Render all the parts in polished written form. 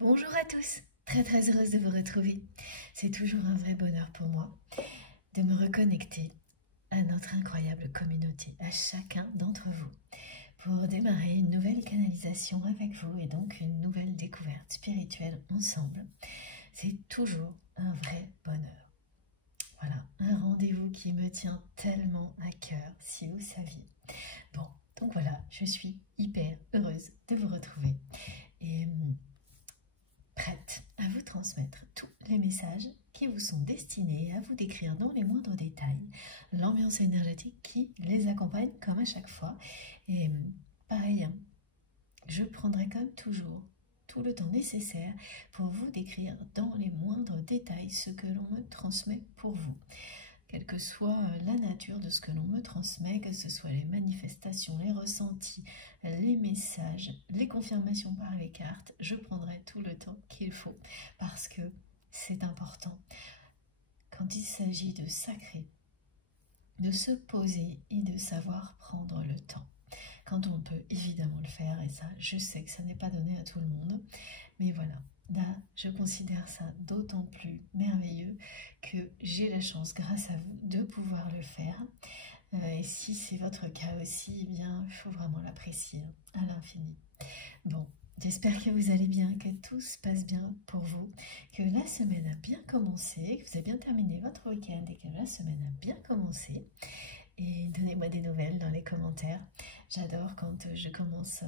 Bonjour à tous, très heureuse de vous retrouver. C'est toujours un vrai bonheur pour moi de me reconnecter à notre incroyable communauté, à chacun d'entre vous, pour démarrer une nouvelle canalisation avec vous et donc une nouvelle découverte spirituelle ensemble. C'est toujours un vrai bonheur. Voilà, un rendez-vous qui me tient tellement à cœur, si vous saviez. Bon, donc voilà, je suis hyper heureuse de vous retrouver et prête à vous transmettre tous les messages qui vous sont destinés à vous décrire dans les moindres détails l'ambiance énergétique qui les accompagne comme à chaque fois. Et pareil, je prendrai comme toujours tout le temps nécessaire pour vous décrire dans les moindres détails ce que l'on me transmet pour vous. Quelle que soit la nature de ce que l'on me transmet, que ce soit les manifestations, les ressentis, les messages, les confirmations par les cartes, je prendrai tout le temps qu'il faut parce que c'est important. Quand il s'agit de sacré, de se poser et de savoir prendre le temps. Quand on peut évidemment le faire, et ça, je sais que ça n'est pas donné à tout le monde, mais voilà. Là, je considère ça d'autant plus merveilleux que j'ai la chance, grâce à vous, de pouvoir le faire. Et si c'est votre cas aussi, eh bien, il faut vraiment l'apprécier à l'infini. Bon, j'espère que vous allez bien, que tout se passe bien pour vous, que la semaine a bien commencé, que vous avez bien terminé votre week-end et que la semaine a bien commencé. Et donnez-moi des nouvelles dans les commentaires. J'adore quand je commence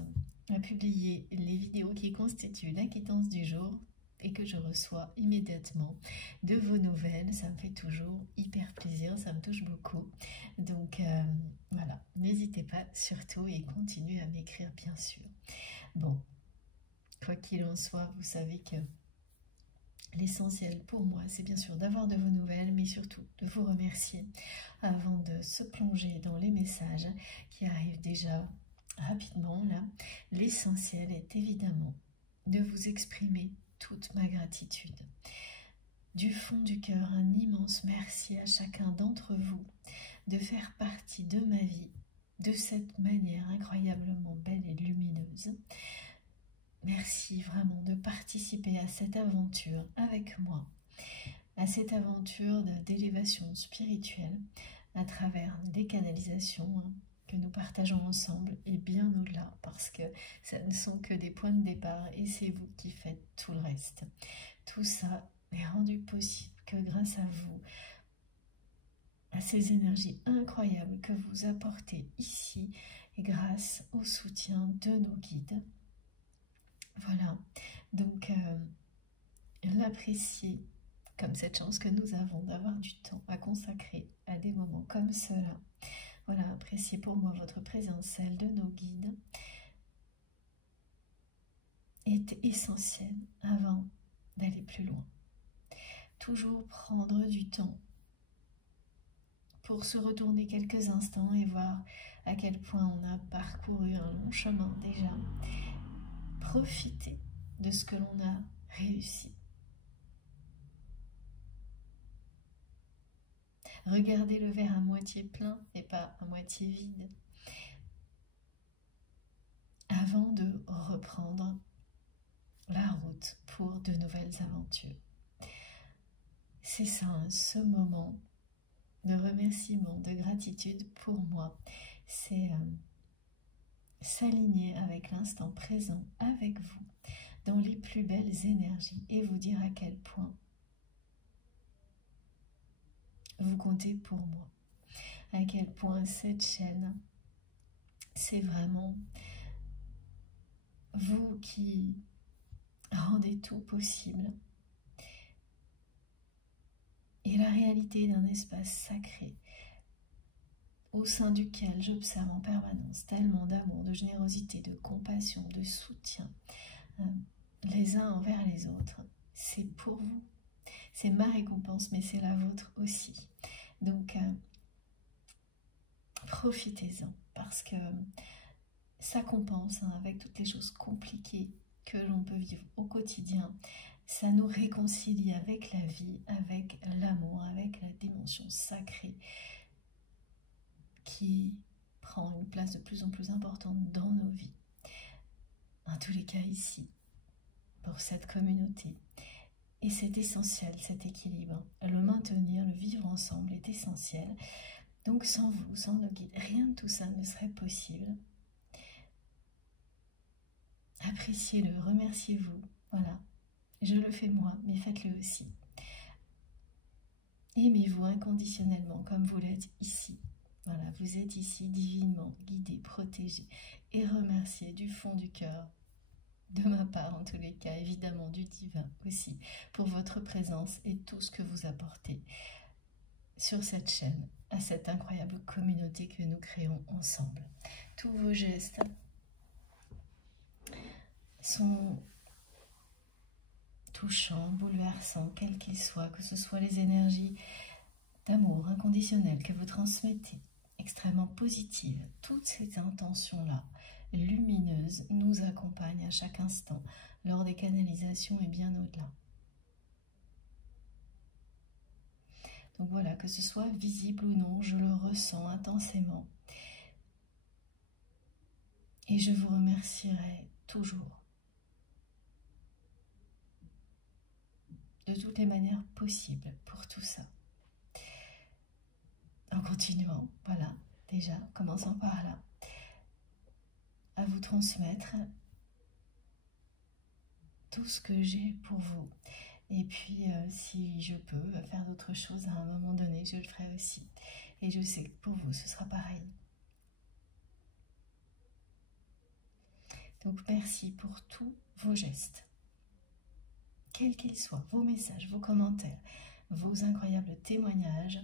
à publier les vidéos qui constituent la quittance du jour et que je reçois immédiatement de vos nouvelles. Ça me fait toujours hyper plaisir, ça me touche beaucoup. Donc voilà, n'hésitez pas surtout et continuez à m'écrire bien sûr. Bon, quoi qu'il en soit, vous savez que l'essentiel pour moi, c'est bien sûr d'avoir de vos nouvelles, mais surtout de vous remercier avant de se plonger dans les messages qui arrivent déjà rapidement là. L'essentiel est évidemment de vous exprimer toute ma gratitude. Du fond du cœur, un immense merci à chacun d'entre vous de faire partie de ma vie de cette manière incroyablement belle et lumineuse. Merci vraiment de participer à cette aventure avec moi, à cette aventure d'élévation spirituelle à travers des canalisations que nous partageons ensemble et bien au-delà, parce que ça ne sont que des points de départ et c'est vous qui faites tout le reste. Tout ça est rendu possible que grâce à vous, à ces énergies incroyables que vous apportez ici et grâce au soutien de nos guides. Voilà, donc l'apprécier comme cette chance que nous avons d'avoir du temps à consacrer à des moments comme cela. Voilà, appréciez pour moi votre présence, celle de nos guides, est essentielle avant d'aller plus loin. Toujours prendre du temps pour se retourner quelques instants et voir à quel point on a parcouru un long chemin déjà. Profiter de ce que l'on a réussi. Regardez le verre à moitié plein et pas à moitié vide. Avant de reprendre la route pour de nouvelles aventures. C'est ça, ce moment de remerciement, de gratitude pour moi. C'est s'aligner avec l'instant présent, avec vous, dans les plus belles énergies et vous dire à quel point vous comptez pour moi. À quel point cette chaîne, c'est vraiment vous qui rendez tout possible. Et la réalité d'un espace sacré au sein duquel j'observe en permanence tellement d'amour, de générosité, de compassion, de soutien, les uns envers les autres, c'est pour vous. C'est ma récompense, mais c'est la vôtre aussi. Donc, profitez-en, parce que ça compense avec toutes les choses compliquées que l'on peut vivre au quotidien. Ça nous réconcilie avec la vie, avec l'amour, avec la dimension sacrée qui prend une place de plus en plus importante dans nos vies. En tous les cas ici, pour cette communauté. Et c'est essentiel, cet équilibre. Le maintenir, le vivre ensemble est essentiel. Donc sans vous, sans nos guides, rien de tout ça ne serait possible. Appréciez-le, remerciez-vous. Voilà, je le fais moi, mais faites-le aussi. Aimez-vous inconditionnellement comme vous l'êtes ici. Voilà, vous êtes ici divinement guidé, protégé et remercié du fond du cœur, de ma part en tous les cas, évidemment du divin aussi, pour votre présence et tout ce que vous apportez sur cette chaîne, à cette incroyable communauté que nous créons ensemble. Tous vos gestes sont touchants, bouleversants, quels qu'ils soient, que ce soit les énergies d'amour inconditionnel que vous transmettez, extrêmement positives, toutes ces intentions-là, lumineuses, nous accompagnent à chaque instant, lors des canalisations et bien au-delà. Donc voilà, que ce soit visible ou non, je le ressens intensément. Et je vous remercierai toujours. De toutes les manières possibles pour tout ça. En continuant, voilà, déjà, commençons par là, à vous transmettre tout ce que j'ai pour vous. Et puis, si je peux faire d'autres choses à un moment donné, je le ferai aussi. Et je sais que pour vous, ce sera pareil. Donc, merci pour tous vos gestes, quels qu'ils soient, vos messages, vos commentaires, vos incroyables témoignages.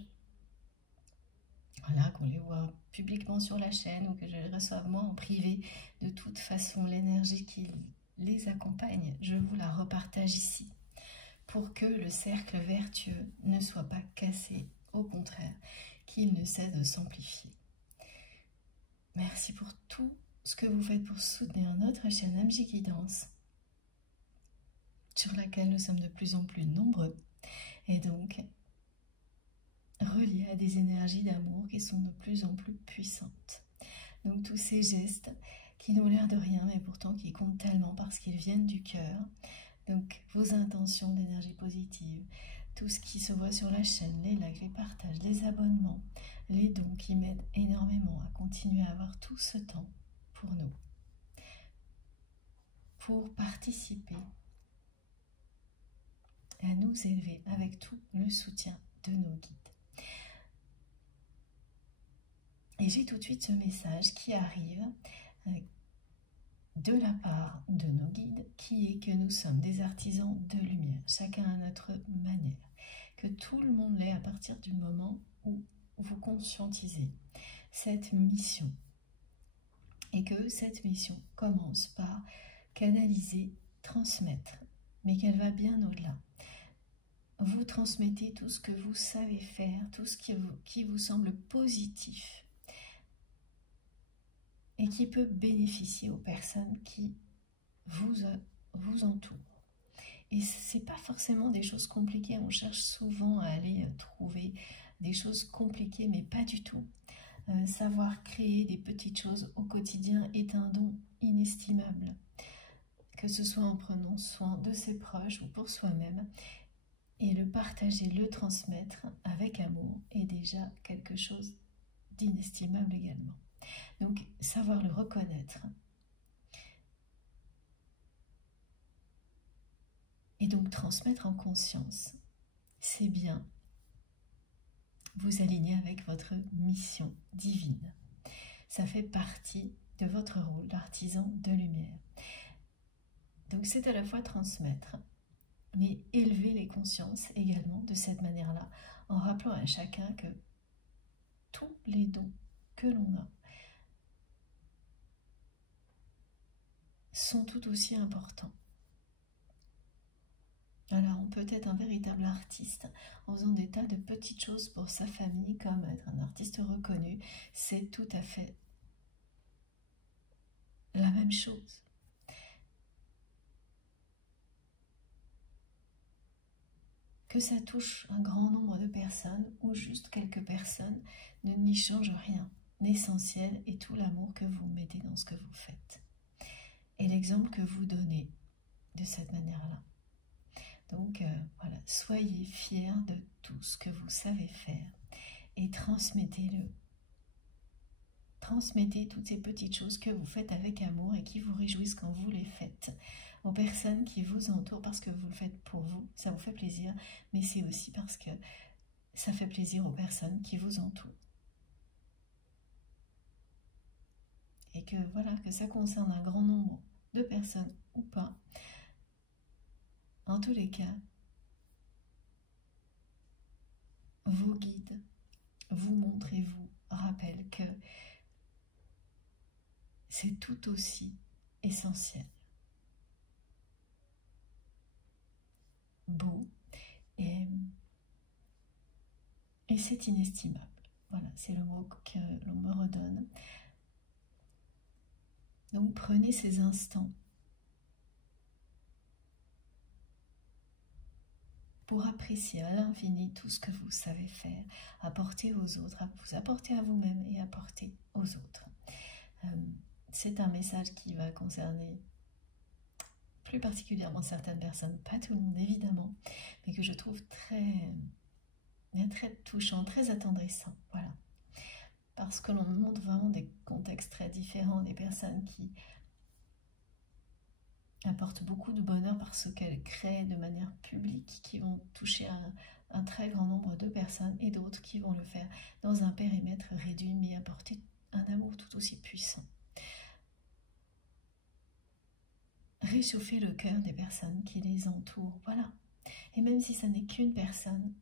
Voilà, qu'on les voit publiquement sur la chaîne ou que je les reçoive moi en privé. De toute façon, l'énergie qui les accompagne, je vous la repartage ici pour que le cercle vertueux ne soit pas cassé, au contraire, qu'il ne cesse de s'amplifier. Merci pour tout ce que vous faites pour soutenir notre chaîne MJ Guidance, sur laquelle nous sommes de plus en plus nombreux, et donc reliés à des énergies d'amour qui sont de plus en plus puissantes. Donc tous ces gestes qui n'ont l'air de rien, mais pourtant qui comptent tellement parce qu'ils viennent du cœur. Donc vos intentions d'énergie positive, tout ce qui se voit sur la chaîne, les likes, les partages, les abonnements, les dons qui m'aident énormément à continuer à avoir tout ce temps pour nous, pour participer à nous élever avec tout le soutien de nos guides. Et j'ai tout de suite ce message qui arrive de la part de nos guides, qui est que nous sommes des artisans de lumière, chacun à notre manière, que tout le monde l'est à partir du moment où vous conscientisez cette mission, et que cette mission commence par canaliser, transmettre, mais qu'elle va bien au-delà. Vous transmettez tout ce que vous savez faire, tout ce qui vous semble positif, et qui peut bénéficier aux personnes qui vous entourent. Et ce n'est pas forcément des choses compliquées, on cherche souvent à aller trouver des choses compliquées, mais pas du tout. Savoir créer des petites choses au quotidien est un don inestimable, que ce soit en prenant soin de ses proches ou pour soi-même, et le partager, le transmettre avec amour est déjà quelque chose d'inestimable également. Donc, savoir le reconnaître. Et donc, transmettre en conscience, c'est bien vous aligner avec votre mission divine. Ça fait partie de votre rôle d'artisan de lumière. Donc, c'est à la fois transmettre, mais élever les consciences également de cette manière-là, en rappelant à chacun que tous les dons que l'on a sont tout aussi importants. Alors, on peut être un véritable artiste en faisant des tas de petites choses pour sa famille, comme être un artiste reconnu. C'est tout à fait la même chose. Que ça touche un grand nombre de personnes ou juste quelques personnes ne n'y change rien. L'essentiel est tout l'amour que vous mettez dans ce que vous faites. Et l'exemple que vous donnez de cette manière-là. Donc voilà, soyez fiers de tout ce que vous savez faire et transmettez-le. Transmettez toutes ces petites choses que vous faites avec amour et qui vous réjouissent quand vous les faites aux personnes qui vous entourent, parce que vous le faites pour vous, ça vous fait plaisir, mais c'est aussi parce que ça fait plaisir aux personnes qui vous entourent. Et que voilà, que ça concerne un grand nombre de personnes ou pas, en tous les cas, vos guides vous montrent et vous rappellent que c'est tout aussi essentiel, beau et c'est inestimable. Voilà, c'est le mot que l'on me redonne. Donc prenez ces instants pour apprécier à l'infini tout ce que vous savez faire, apporter aux autres, vous apporter à vous-même et apporter aux autres. C'est un message qui va concerner plus particulièrement certaines personnes, pas tout le monde évidemment, mais que je trouve très touchant, très attendrissant, voilà. Parce que l'on montre vraiment des contextes très différents, des personnes qui apportent beaucoup de bonheur parce qu'elles créent de manière publique, qui vont toucher un très grand nombre de personnes, et d'autres qui vont le faire dans un périmètre réduit, mais apporter un amour tout aussi puissant. Réchauffer le cœur des personnes qui les entourent, voilà. Et même si ça n'est qu'une personne,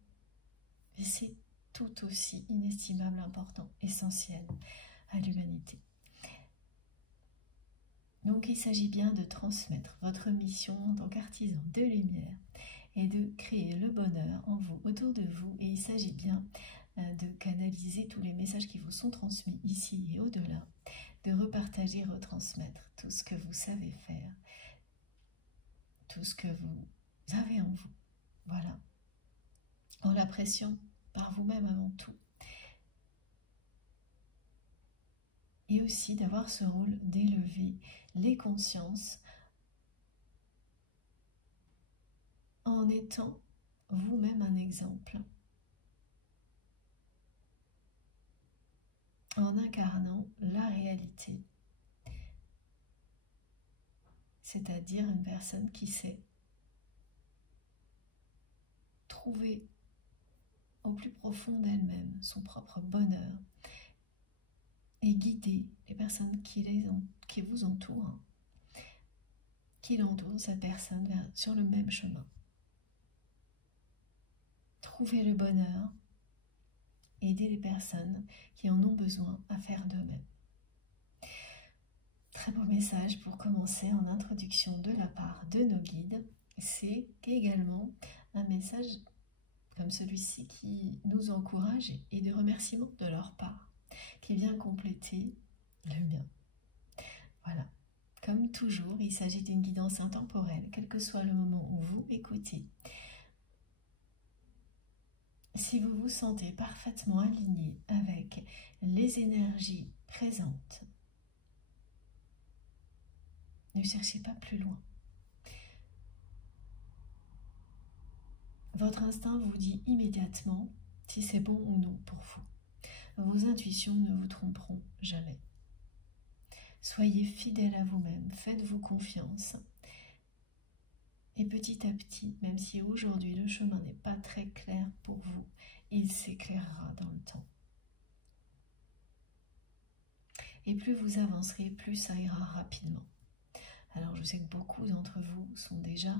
c'est tout aussi inestimable, important, essentiel à l'humanité. Donc il s'agit bien de transmettre votre mission en tant qu'artisan de lumière et de créer le bonheur en vous, autour de vous. Et il s'agit bien de canaliser tous les messages qui vous sont transmis ici et au-delà, de repartager, retransmettre tout ce que vous savez faire, tout ce que vous avez en vous, voilà, en l'appréciant par vous-même avant tout. Et aussi d'avoir ce rôle d'élever les consciences en étant vous-même un exemple, en incarnant la réalité, c'est-à-dire une personne qui sait trouver au plus profond d'elle-même son propre bonheur et guider les personnes qui vous entourent, qui l'entourent, cette personne, sur le même chemin. Trouver le bonheur, aider les personnes qui en ont besoin à faire d'eux-mêmes. Très beau message pour commencer en introduction de la part de nos guides. C'est également un message comme celui-ci qui nous encourage et de remerciements de leur part, qui vient compléter le mien. Voilà. Comme toujours, il s'agit d'une guidance intemporelle, quel que soit le moment où vous écoutez. Si vous vous sentez parfaitement aligné avec les énergies présentes, ne cherchez pas plus loin. Votre instinct vous dit immédiatement si c'est bon ou non pour vous. Vos intuitions ne vous tromperont jamais. Soyez fidèle à vous-même, faites-vous confiance. Et petit à petit, même si aujourd'hui le chemin n'est pas très clair pour vous, il s'éclairera dans le temps. Et plus vous avancerez, plus ça ira rapidement. Alors je sais que beaucoup d'entre vous sont déjà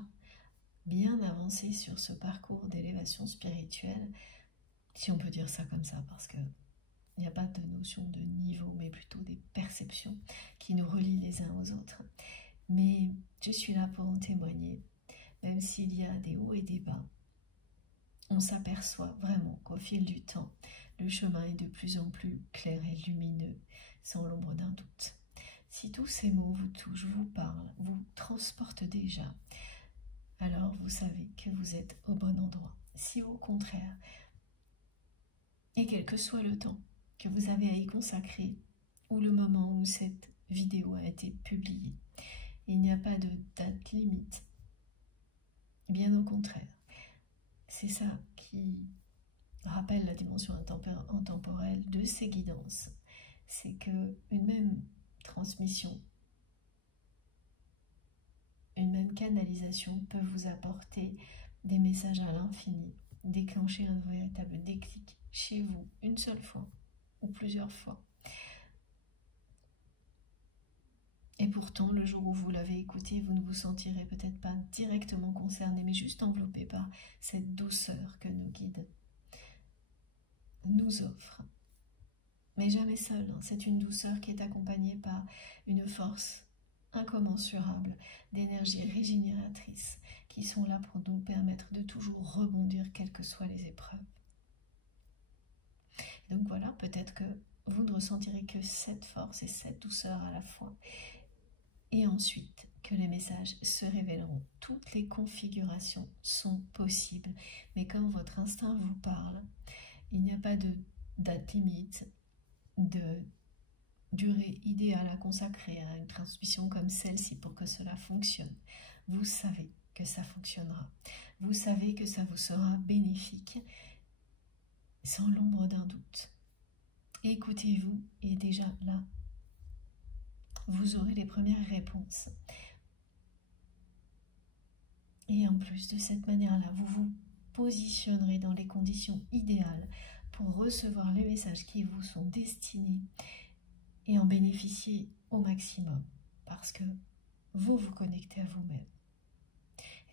bien avancés sur ce parcours d'élévation spirituelle, si on peut dire ça comme ça, parce que il n'y a pas de notion de niveau, mais plutôt des perceptions qui nous relient les uns aux autres. Mais je suis là pour en témoigner. Même s'il y a des hauts et des bas, on s'aperçoit vraiment qu'au fil du temps, le chemin est de plus en plus clair et lumineux, sans l'ombre d'un doute. Si tous ces mots vous touchent, vous parlent, vous transportent déjà, alors vous savez que vous êtes au bon endroit. Si au contraire, et quel que soit le temps que vous avez à y consacrer, ou le moment où cette vidéo a été publiée, il n'y a pas de date limite Bien au contraire. C'est ça qui rappelle la dimension intemporelle de ces guidances. C'est que une même transmission, une même canalisation peut vous apporter des messages à l'infini, déclencher un véritable déclic chez vous, une seule fois ou plusieurs fois. Et pourtant, le jour où vous l'avez écouté, vous ne vous sentirez peut-être pas directement concerné, mais juste enveloppé par cette douceur que nos guides nous offrent. Mais jamais seul, hein. C'est une douceur qui est accompagnée par une force incommensurable d'énergie régénératrice qui sont là pour nous permettre de toujours rebondir quelles que soient les épreuves. Donc voilà, peut-être que vous ne ressentirez que cette force et cette douceur à la fois. Et ensuite, que les messages se révéleront. Toutes les configurations sont possibles. Mais comme votre instinct vous parle, il n'y a pas de date limite, de durée idéale à consacrer à une transmission comme celle-ci pour que cela fonctionne. Vous savez que ça fonctionnera. Vous savez que ça vous sera bénéfique, sans l'ombre d'un doute. Écoutez-vous et déjà là, vous aurez les premières réponses. Et en plus, de cette manière-là, vous vous positionnerez dans les conditions idéales pour recevoir les messages qui vous sont destinés et en bénéficier au maximum, parce que vous vous connectez à vous-même.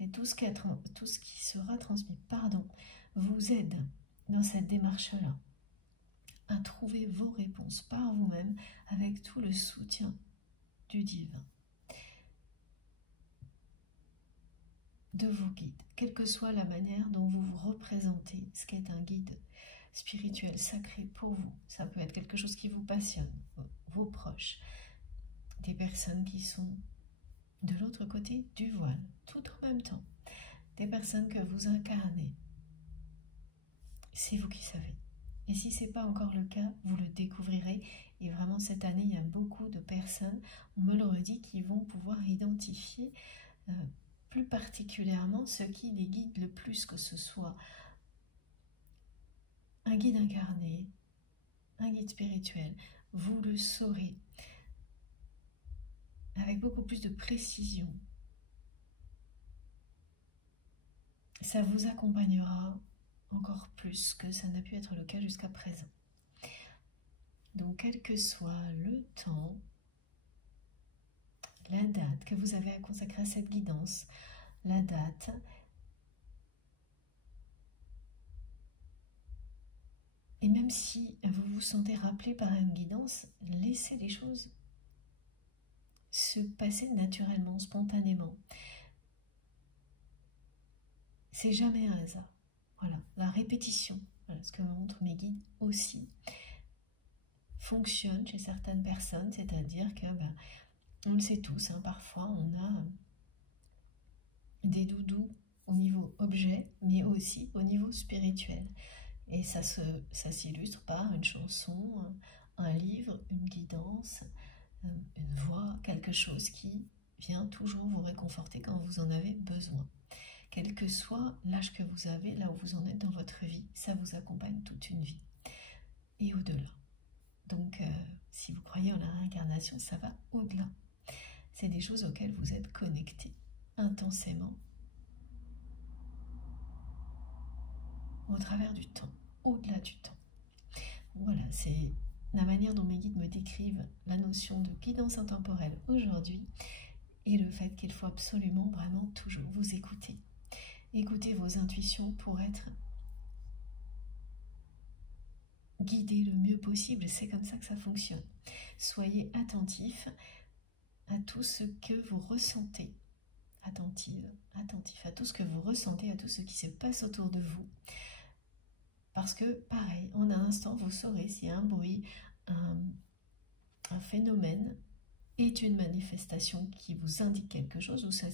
Et tout ce qui sera transmis, vous aide dans cette démarche-là à trouver vos réponses par vous-même avec tout le soutien du divin, de vos guides, quelle que soit la manière dont vous vous représentez ce qu'est un guide spirituel sacré pour vous. Ça peut être quelque chose qui vous passionne, vos proches, des personnes qui sont de l'autre côté du voile, tout en même temps, des personnes que vous incarnez. C'est vous qui savez. Et si ce n'est pas encore le cas, vous le découvrirez. Et vraiment, cette année, il y a beaucoup de personnes, on me le redit, qui vont pouvoir identifier plus particulièrement ce qui les guide le plus, que ce soit un guide incarné, un guide spirituel. Vous le saurez avec beaucoup plus de précision. Ça vous accompagnera encore plus que ça n'a pu être le cas jusqu'à présent. Donc, quel que soit le temps, la date que vous avez à consacrer à cette guidance, la date, et même si vous vous sentez rappelé par une guidance, laissez les choses se passer naturellement, spontanément. C'est jamais un hasard. Voilà, la répétition, voilà ce que me montrent mes guides aussi, fonctionne chez certaines personnes, c'est-à-dire que, on le sait tous, hein, parfois on a des doudous au niveau objet, mais aussi au niveau spirituel. Et ça s'illustre par une chanson, un livre, une guidance, une voix, quelque chose qui vient toujours vous réconforter quand vous en avez besoin. Quel que soit l'âge que vous avez, là où vous en êtes dans votre vie, ça vous accompagne toute une vie et au-delà. Donc, si vous croyez en la réincarnation, ça va au-delà. C'est des choses auxquelles vous êtes connectés intensément au travers du temps, au-delà du temps. Voilà, c'est la manière dont mes guides me décrivent la notion de guidance intemporelle aujourd'hui et le fait qu'il faut absolument, vraiment, toujours vous écouter. Écoutez vos intuitions pour être guidé le mieux possible. C'est comme ça que ça fonctionne. Soyez attentifs à tout ce que vous ressentez. Attentif à tout ce que vous ressentez, à tout ce qui se passe autour de vous. Parce que, pareil, en un instant, vous saurez si un bruit, un phénomène est une manifestation qui vous indique quelque chose ou si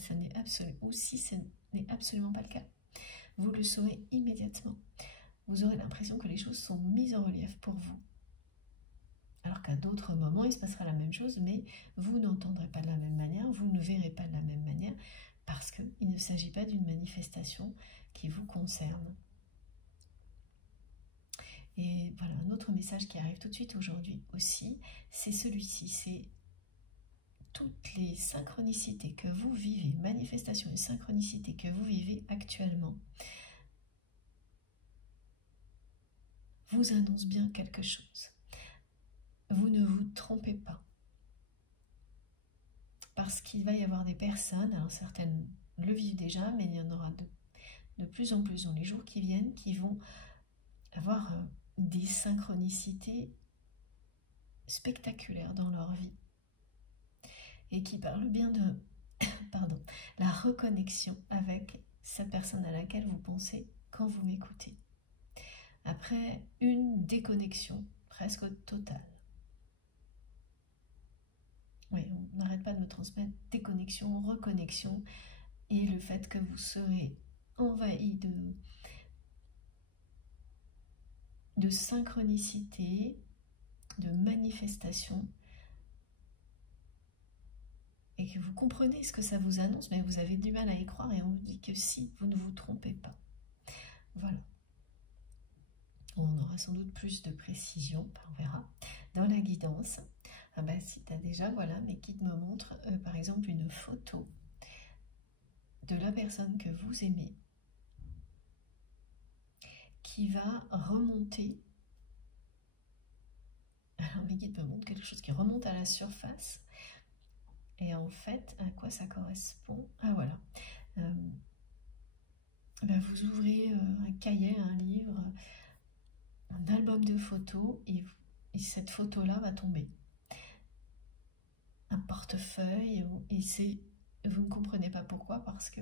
ce n'est absolument pas le cas. Vous le saurez immédiatement. Vous aurez l'impression que les choses sont mises en relief pour vous. Alors qu'à d'autres moments, il se passera la même chose, mais vous n'entendrez pas de la même manière, vous ne verrez pas de la même manière, parce qu'il ne s'agit pas d'une manifestation qui vous concerne. Et voilà, un autre message qui arrive tout de suite aujourd'hui aussi, c'est celui-ci, c'est toutes les synchronicités que vous vivez, manifestations et synchronicités que vous vivez actuellement, vous annoncent bien quelque chose. Vous ne vous trompez pas. Parce qu'il va y avoir des personnes, alors certaines le vivent déjà, mais il y en aura de plus en plus dans les jours qui viennent, qui vont avoir des synchronicités spectaculaires dans leur vie. Et qui parlent bien de pardon, la reconnexion avec cette personne à laquelle vous pensez quand vous m'écoutez. Après une déconnexion presque totale. Oui, on n'arrête pas de me transmettre déconnexion, reconnexion, et le fait que vous serez envahi de synchronicité, de manifestation, et que vous comprenez ce que ça vous annonce, mais vous avez du mal à y croire, et on vous dit que si, vous ne vous trompez pas. Voilà. On aura sans doute plus de précision, on verra, dans la guidance. Ah bah, si tu as déjà, voilà, mes guides me montrent par exemple une photo de la personne que vous aimez qui va remonter. Alors mes guides me montrent quelque chose qui remonte à la surface. Et en fait, à quoi ça correspond? Ah voilà. Ben vous ouvrez un cahier, un livre, un album de photos, et cette photo-là va tomber. Un portefeuille, et vous ne comprenez pas pourquoi, parce que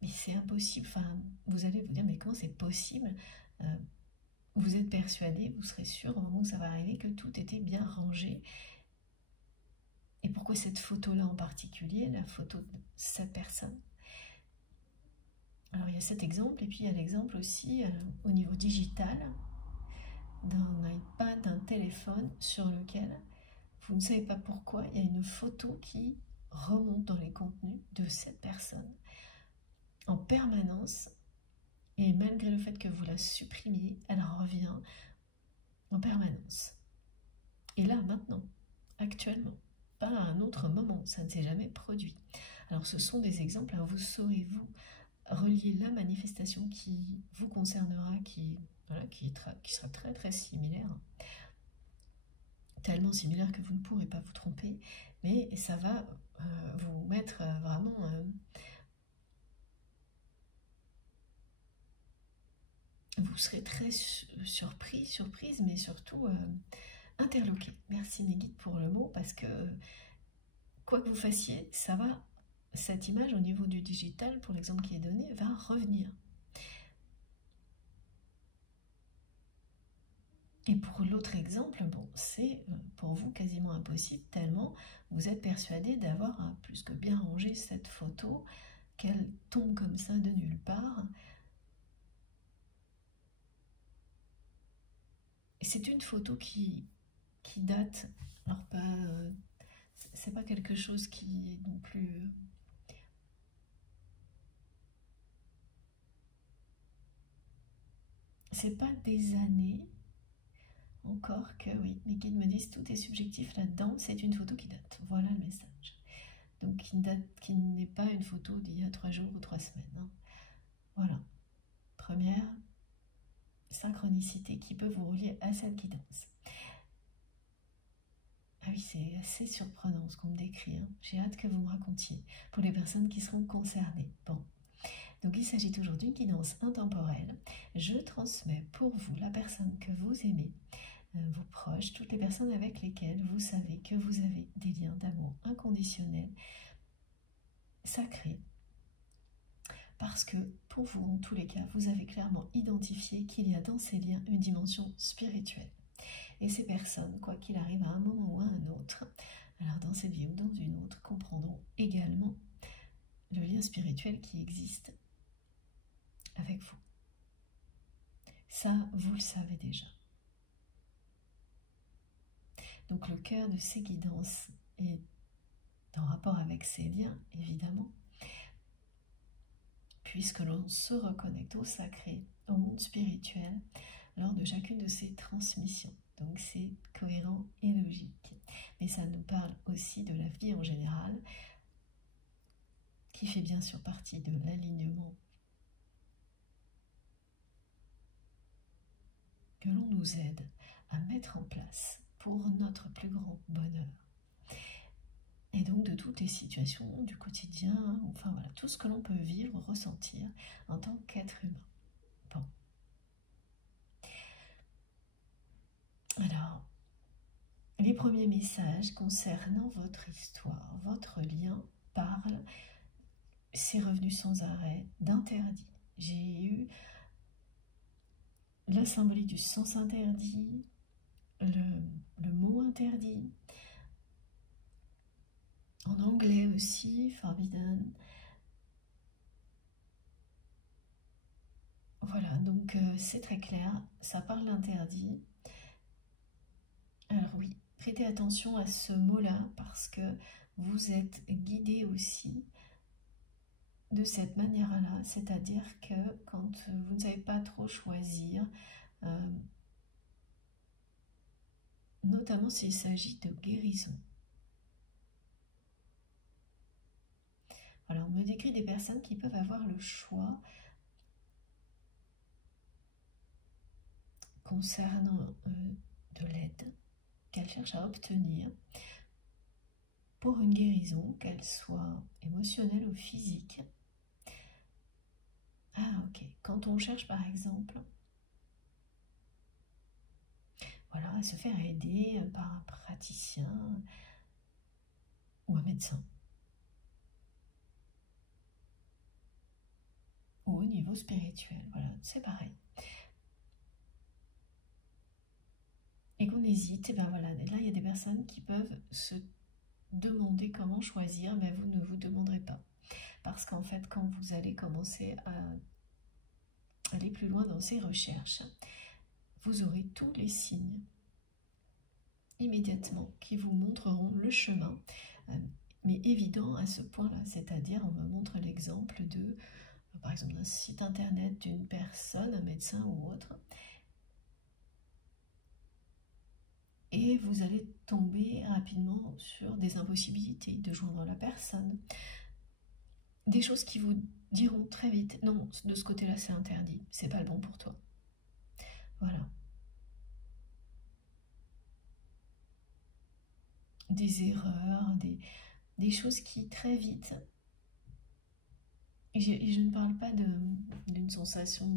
mais c'est impossible. Enfin, vous allez vous dire, mais comment c'est possible? Vous êtes persuadé, vous serez sûr au moment où ça va arriver que tout était bien rangé. Et pourquoi cette photo-là en particulier, la photo de cette personne? Alors il y a cet exemple, et puis il y a l'exemple aussi au niveau digital, d'un iPad, d'un téléphone sur lequel vous ne savez pas pourquoi, il y a une photo qui remonte dans les contenus de cette personne en permanence, et malgré le fait que vous la supprimiez, elle revient en permanence. Et là, maintenant, actuellement, pas à un autre moment, ça ne s'est jamais produit. Alors ce sont des exemples, hein, vous saurez vous relier la manifestation qui vous concernera, qui sera très très similaire, tellement similaire que vous ne pourrez pas vous tromper, mais ça va vous mettre vraiment vous serez très surprise, mais surtout interloqué. Merci mes guides pour le mot, parce que quoi que vous fassiez, ça va, cette image au niveau du digital, pour l'exemple qui est donné, va revenir. Et pour l'autre exemple, bon, c'est pour vous quasiment impossible, tellement vous êtes persuadé d'avoir plus que bien rangé cette photo, qu'elle tombe comme ça de nulle part. Et c'est une photo qui date, alors pas, c'est pas quelque chose qui est non plus... c'est pas des années, encore que oui, mes guides me disent tout est subjectif là-dedans, c'est une photo qui date, voilà le message. Donc qui n'est pas une photo d'il y a 3 jours ou 3 semaines. Hein. Voilà, première synchronicité qui peut vous relier à cette guidance. Ah oui, c'est assez surprenant ce qu'on me décrit. Hein. J'ai hâte que vous me racontiez pour les personnes qui seront concernées. Bon, donc il s'agit aujourd'hui d'une guidance intemporelle. Je transmets pour vous la personne que vous aimez, vos proches, toutes les personnes avec lesquelles vous savez que vous avez des liens d'amour inconditionnel, sacrés. Parce que pour vous, en tous les cas, vous avez clairement identifié qu'il y a dans ces liens une dimension spirituelle. Et ces personnes, quoi qu'il arrive à un moment ou à un autre, alors dans cette vie ou dans une autre, comprendront également le lien spirituel qui existe avec vous. Ça, vous le savez déjà. Donc le cœur de ces guidances est en rapport avec ces liens, évidemment, puisque l'on se reconnecte au sacré, au monde spirituel, lors de chacune de ces transmissions. Donc c'est cohérent et logique. Mais ça nous parle aussi de la vie en général, qui fait bien sûr partie de l'alignement que l'on nous aide à mettre en place pour notre plus grand bonheur. Et donc de toutes les situations du quotidien, enfin voilà, tout ce que l'on peut vivre, ressentir en tant qu'être humain. Bon. Alors, les premiers messages concernant votre histoire, votre lien parlent, c'est revenu sans arrêt, d'interdit. J'ai eu la symbolique du sens interdit, le mot interdit, en anglais aussi, forbidden. Voilà, donc c'est très clair, ça parle d'interdit. Alors oui, prêtez attention à ce mot-là parce que vous êtes guidé aussi de cette manière-là, c'est-à-dire que quand vous ne savez pas trop choisir, notamment s'il s'agit de guérison. Voilà, on me décrit des personnes qui peuvent avoir le choix concernant de l'aide qu'elles cherchent à obtenir pour une guérison, qu'elle soit émotionnelle ou physique. Ah ok, quand on cherche par exemple, voilà, à se faire aider par un praticien ou un médecin, ou au niveau spirituel, voilà, c'est pareil. Et qu'on hésite, et ben voilà, là il y a des personnes qui peuvent se demander comment choisir, mais vous ne vous demanderez pas. Parce qu'en fait, quand vous allez commencer à aller plus loin dans ces recherches, vous aurez tous les signes immédiatement qui vous montreront le chemin, mais évident à ce point-là, c'est-à-dire on me montre l'exemple de, par exemple, d'un site internet d'une personne, un médecin ou autre, et vous allez tomber rapidement sur des impossibilités de joindre la personne, des choses qui vous diront très vite, non, de ce côté-là c'est interdit, c'est pas le bon pour toi. Voilà. Des erreurs, des choses qui très vite, et je ne parle pas d'une sensation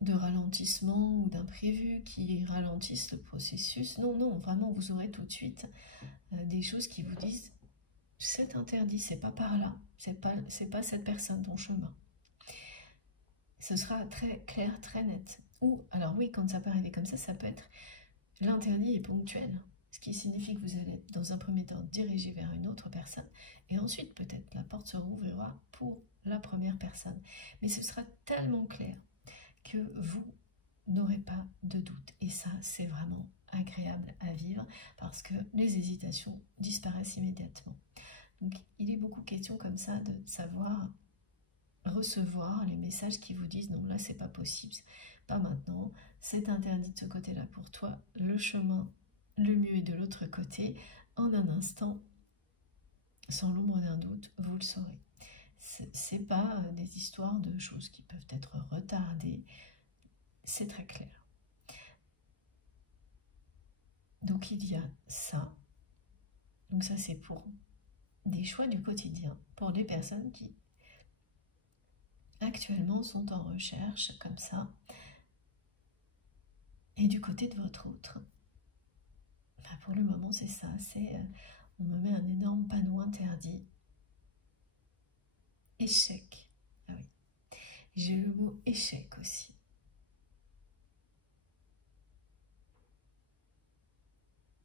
de ralentissement ou d'imprévu qui ralentissent le processus. Non, non, vraiment, vous aurez tout de suite des choses qui vous disent c'est interdit, c'est pas par là, c'est pas cette personne ton chemin. Ce sera très clair, très net. Ou, alors oui, quand ça peut arriver comme ça peut être l'interdit est ponctuel, ce qui signifie que vous allez dans un premier temps diriger vers une autre personne et ensuite peut-être la porte se rouvrira pour la première personne. Mais ce sera tellement clair que vous n'aurez pas de doute. Et ça, c'est vraiment agréable à vivre parce que les hésitations disparaissent immédiatement. Donc, il est beaucoup question comme ça de savoir recevoir les messages qui vous disent non, là, c'est pas possible, pas maintenant, c'est interdit de ce côté-là pour toi, le chemin, le mieux est de l'autre côté. En un instant, sans l'ombre d'un doute, vous le saurez. C'est pas des histoires de choses qui peuvent être retardées, c'est très clair. Donc il y a ça. Donc ça c'est pour des choix du quotidien, pour des personnes qui actuellement sont en recherche comme ça. Et du côté de votre autre, ben pour le moment c'est ça, c'est on me met un énorme panneau interdit. Échec. Ah oui. J'ai le mot échec aussi.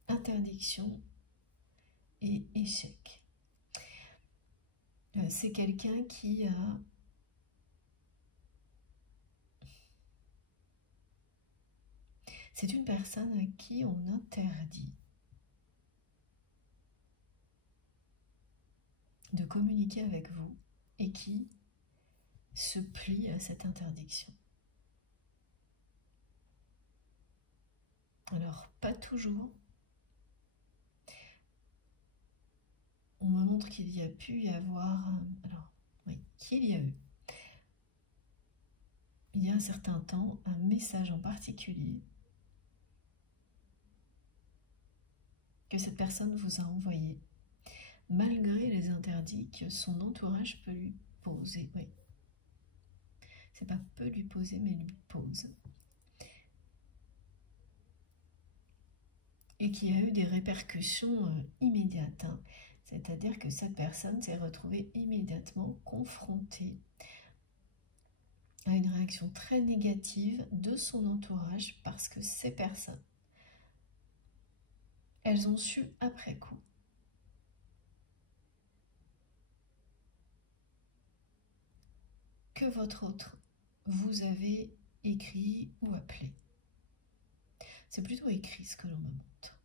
Interdiction et échec. C'est quelqu'un qui a c'est une personne à qui on interdit de communiquer avec vous et qui se plie à cette interdiction. Alors, pas toujours. On me montre qu'il y a pu y avoir... Alors, oui, qu'il y a eu. Il y a un certain temps, un message en particulier que cette personne vous a envoyé, malgré les interdits que son entourage peut lui poser. Oui. C'est pas peut lui poser, mais lui pose. Et qui a eu des répercussions immédiates. Hein. C'est-à-dire que cette personne s'est retrouvée immédiatement confrontée à une réaction très négative de son entourage parce que ces personnes, elles ont su après coup que votre autre vous avez écrit ou appelé. C'est plutôt écrit ce que l'on me montre.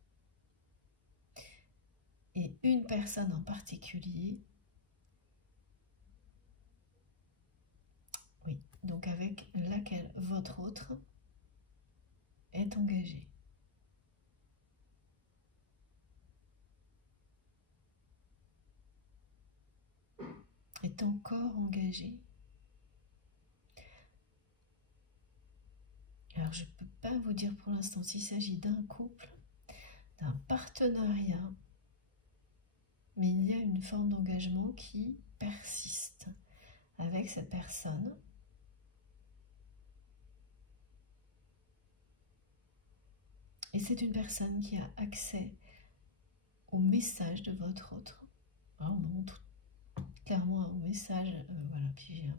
Et une personne en particulier, oui, donc avec laquelle votre autre est engagé. Est encore engagé. Alors je ne peux pas vous dire pour l'instant s'il s'agit d'un couple, d'un partenariat, mais il y a une forme d'engagement qui persiste avec cette personne. Et c'est une personne qui a accès au message de votre autre. Alors, on montre clairement un message, voilà, puis j'ai une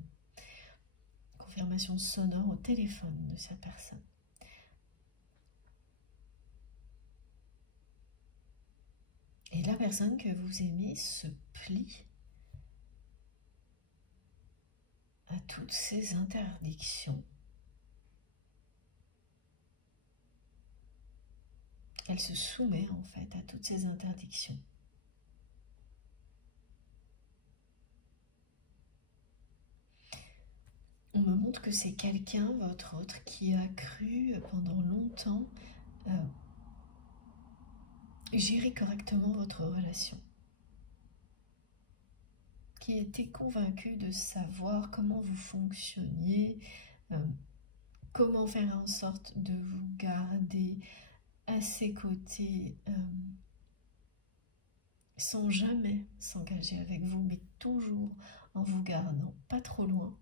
confirmation sonore au téléphone de cette personne. Et la personne que vous aimez se plie à toutes ces interdictions. Elle se soumet en fait à toutes ces interdictions. On me montre que c'est quelqu'un, votre autre, qui a cru pendant longtemps gérer correctement votre relation, qui était convaincu de savoir comment vous fonctionniez, comment faire en sorte de vous garder à ses côtés sans jamais s'engager avec vous, mais toujours en vous gardant pas trop loin.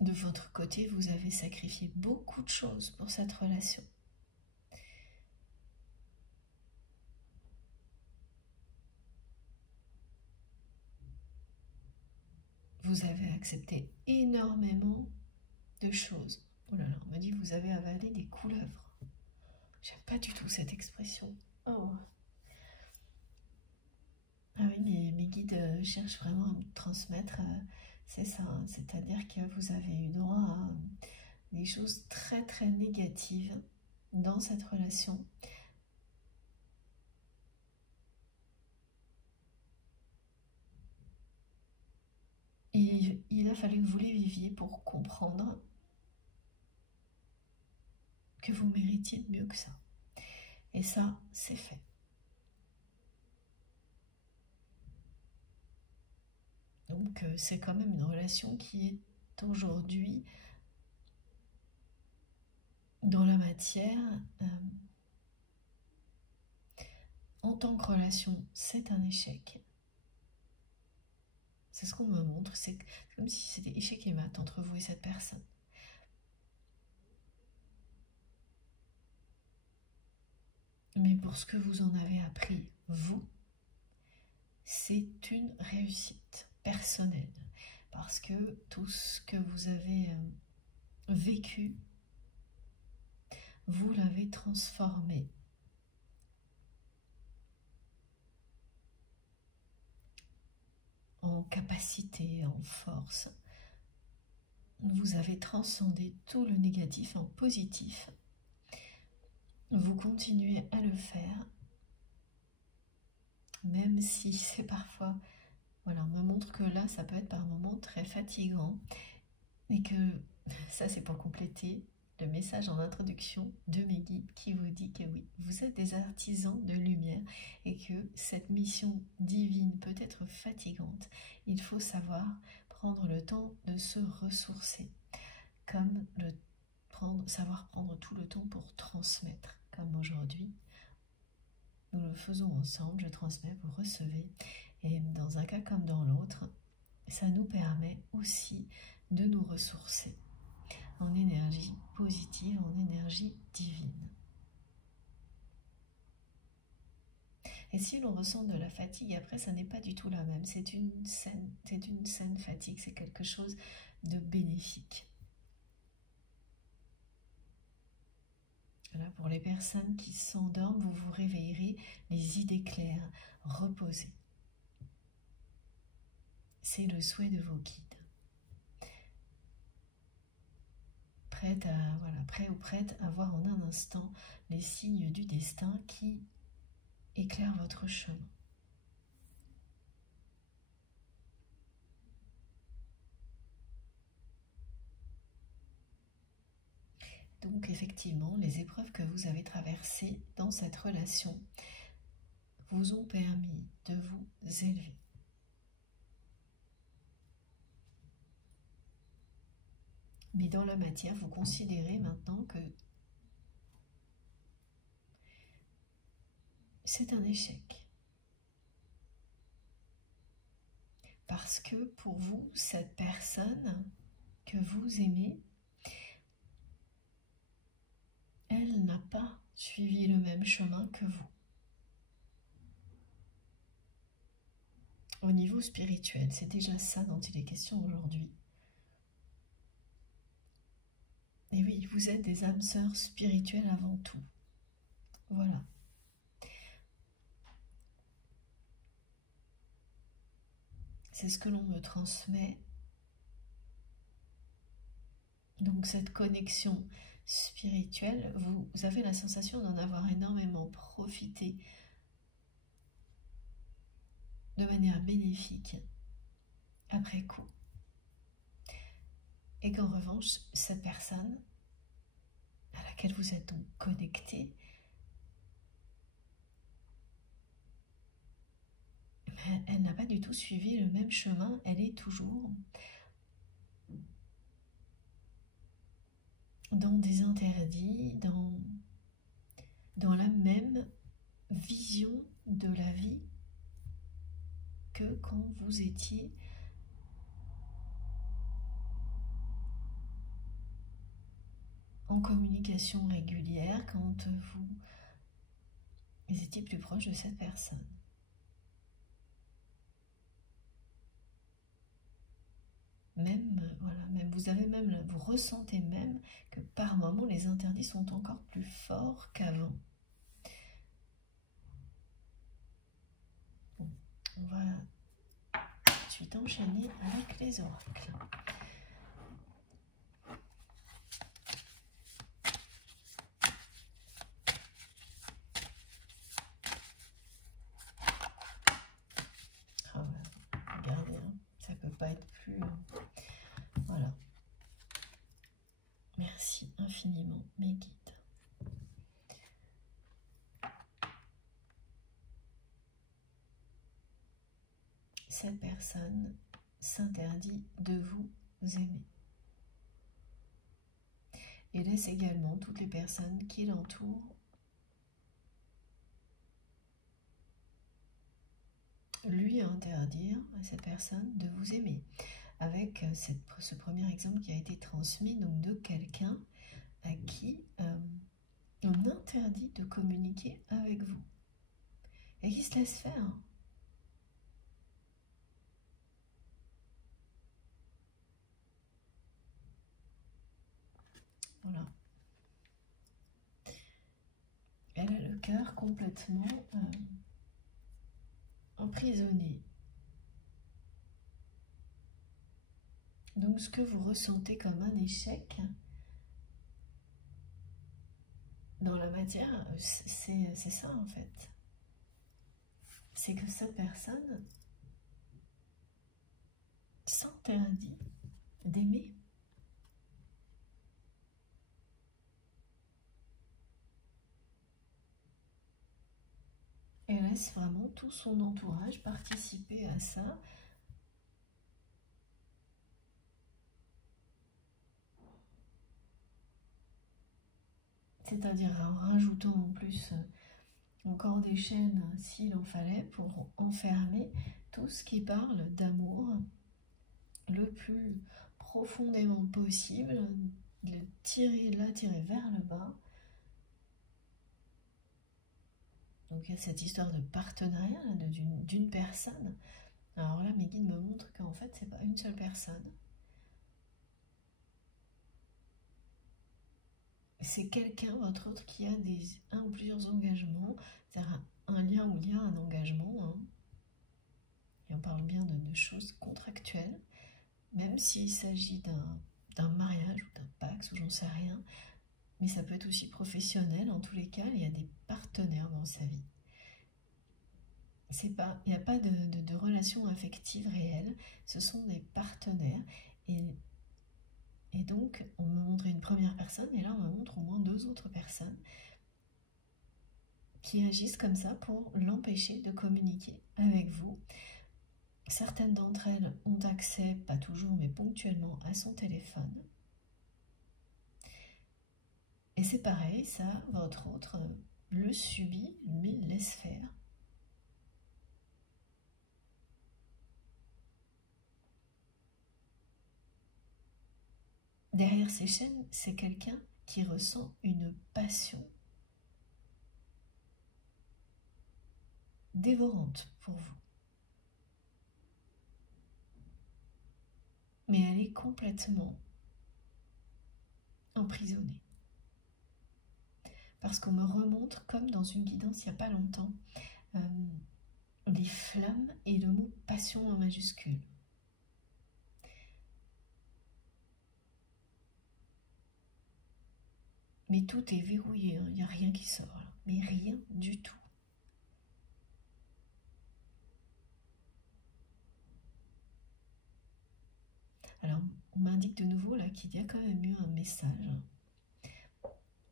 De votre côté, vous avez sacrifié beaucoup de choses pour cette relation. Vous avez accepté énormément de choses. Oh là là, on me dit vous avez avalé des couleuvres. J'aime pas du tout cette expression. Oh. Ah oui, mes guides cherchent vraiment à me transmettre, c'est ça, hein, c'est-à-dire que vous avez eu droit à des choses très très négatives dans cette relation. Et il a fallu que vous les viviez pour comprendre que vous méritiez mieux que ça. Et ça, c'est fait. Donc c'est quand même une relation qui est aujourd'hui dans la matière. En tant que relation, c'est un échec. C'est ce qu'on me montre, c'est comme si c'était échec et mat entre vous et cette personne. Mais pour ce que vous en avez appris, vous, c'est une réussite personnelle. Parce que tout ce que vous avez vécu, vous l'avez transformé en capacité, en force. Vous avez transcendé tout le négatif en positif. vous continuez à le faire, même si c'est parfois, voilà, on me montre que là, ça peut être par moments très fatigant, et que ça c'est pour compléter le message en introduction de mes guides qui vous dit que oui, vous êtes des artisans de lumière et que cette mission divine peut être fatigante. Il faut savoir prendre le temps de se ressourcer, comme savoir prendre tout le temps pour transmettre, comme aujourd'hui. Nous le faisons ensemble, je transmets, vous recevez, et dans un cas comme dans l'autre, ça nous permet aussi de nous ressourcer en énergie positive, en énergie divine. Et si l'on ressent de la fatigue, après, ça n'est pas du tout la même. C'est une saine fatigue, c'est quelque chose de bénéfique. Voilà, pour les personnes qui s'endorment, vous vous réveillerez les idées claires, reposées. C'est le souhait de vos guides. Prêt ou prête à voir en un instant les signes du destin qui éclairent votre chemin. Donc effectivement, les épreuves que vous avez traversées dans cette relation vous ont permis de vous élever. Mais dans la matière, vous considérez maintenant que c'est un échec. Parce que pour vous, cette personne que vous aimez, elle n'a pas suivi le même chemin que vous. Au niveau spirituel, c'est déjà ça dont il est question aujourd'hui. Et oui, vous êtes des âmes sœurs spirituelles avant tout. Voilà. C'est ce que l'on me transmet. Donc cette connexion spirituelle, vous avez la sensation d'en avoir énormément profité de manière bénéfique après coup. Et qu'en revanche, cette personne à laquelle vous êtes donc connecté, elle n'a pas du tout suivi le même chemin, elle est toujours dans des interdits, dans la même vision de la vie que quand vous étiez en communication régulière, quand vous étiez plus proche de cette personne. Vous ressentez même que par moments les interdits sont encore plus forts qu'avant. Bon, on va tout de suite enchaîner avec les oracles. Regardez, hein, ça peut pas être plus... Voilà. Merci infiniment, mes guides. Cette personne s'interdit de vous aimer. Et laisse également toutes les personnes qui l'entourent lui interdire à cette personne de vous aimer. Avec ce premier exemple qui a été transmis donc de quelqu'un à qui on interdit de communiquer avec vous et qui se laisse faire. Voilà. Elle a le cœur complètement emprisonné. Donc ce que vous ressentez comme un échec dans la matière, c'est ça en fait. C'est que cette personne s'interdit d'aimer. Et laisse vraiment tout son entourage participer à ça. C'est-à-dire en rajoutant en plus encore des chaînes s'il en fallait pour enfermer tout ce qui parle d'amour le plus profondément possible, l'attirer vers le bas. Donc il y a cette histoire de partenariat d'une personne. Alors là, mes guides me montrent qu'en fait, c'est pas une seule personne. C'est quelqu'un, votre autre, qui a un ou plusieurs engagements, c'est-à-dire un lien où il y a un engagement. Hein. Et on parle bien de choses contractuelles, même s'il s'agit d'un mariage ou d'un pax ou j'en sais rien. Mais ça peut être aussi professionnel. En tous les cas, il y a des partenaires dans sa vie. Il n'y a pas de relation affective réelle. Ce sont des partenaires. Et donc, on me montre une première personne, et là, on me montre au moins 2 autres personnes qui agissent comme ça pour l'empêcher de communiquer avec vous. Certaines d'entre elles ont accès, pas toujours, mais ponctuellement, à son téléphone. Et c'est pareil, ça, votre autre le subit, lui laisse faire. Derrière ces chaînes, c'est quelqu'un qui ressent une passion dévorante pour vous. Mais elle est complètement emprisonnée. Parce qu'on me remonte, comme dans une guidance il n'y a pas longtemps, les flammes et le mot passion en majuscule. Mais tout est verrouillé, il n'y a rien qui sort, là. Mais rien du tout. Alors, on m'indique de nouveau là qu'il y a quand même eu un message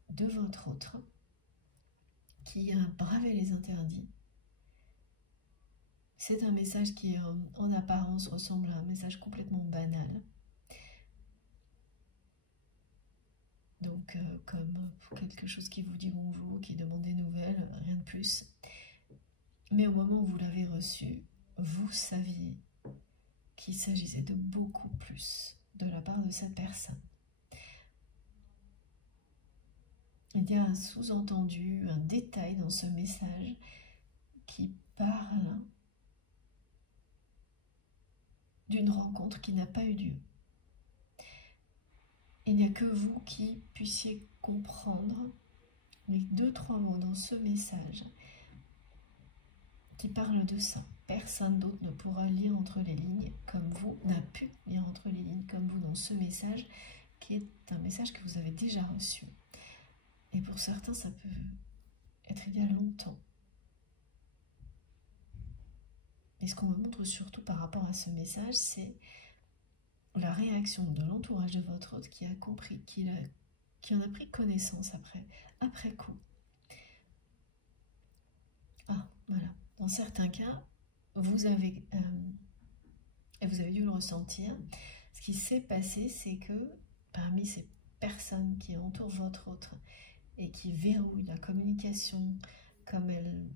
de votre autre qui a bravé les interdits. C'est un message qui en apparence ressemble à un message complètement banal. Donc comme quelque chose qui vous dit bonjour, qui demande des nouvelles, rien de plus. Mais au moment où vous l'avez reçu, vous saviez qu'il s'agissait de beaucoup plus de la part de cette personne. Il y a un sous-entendu, un détail dans ce message qui parle d'une rencontre qui n'a pas eu lieu. Il n'y a que vous qui puissiez comprendre les 2-3 mots dans ce message qui parlent de ça. Personne d'autre ne pourra lire entre les lignes comme vous, n'a pu lire entre les lignes comme vous dans ce message qui est un message que vous avez déjà reçu. Et pour certains, ça peut être il y a longtemps. Et ce qu'on me montre surtout par rapport à ce message, c'est la réaction de l'entourage de votre hôte qui a compris, qui en a pris connaissance après coup. Ah, voilà. Dans certains cas, vous avez dû le ressentir. Ce qui s'est passé, c'est que parmi ces personnes qui entourent votre autre et qui verrouillent la communication, comme elle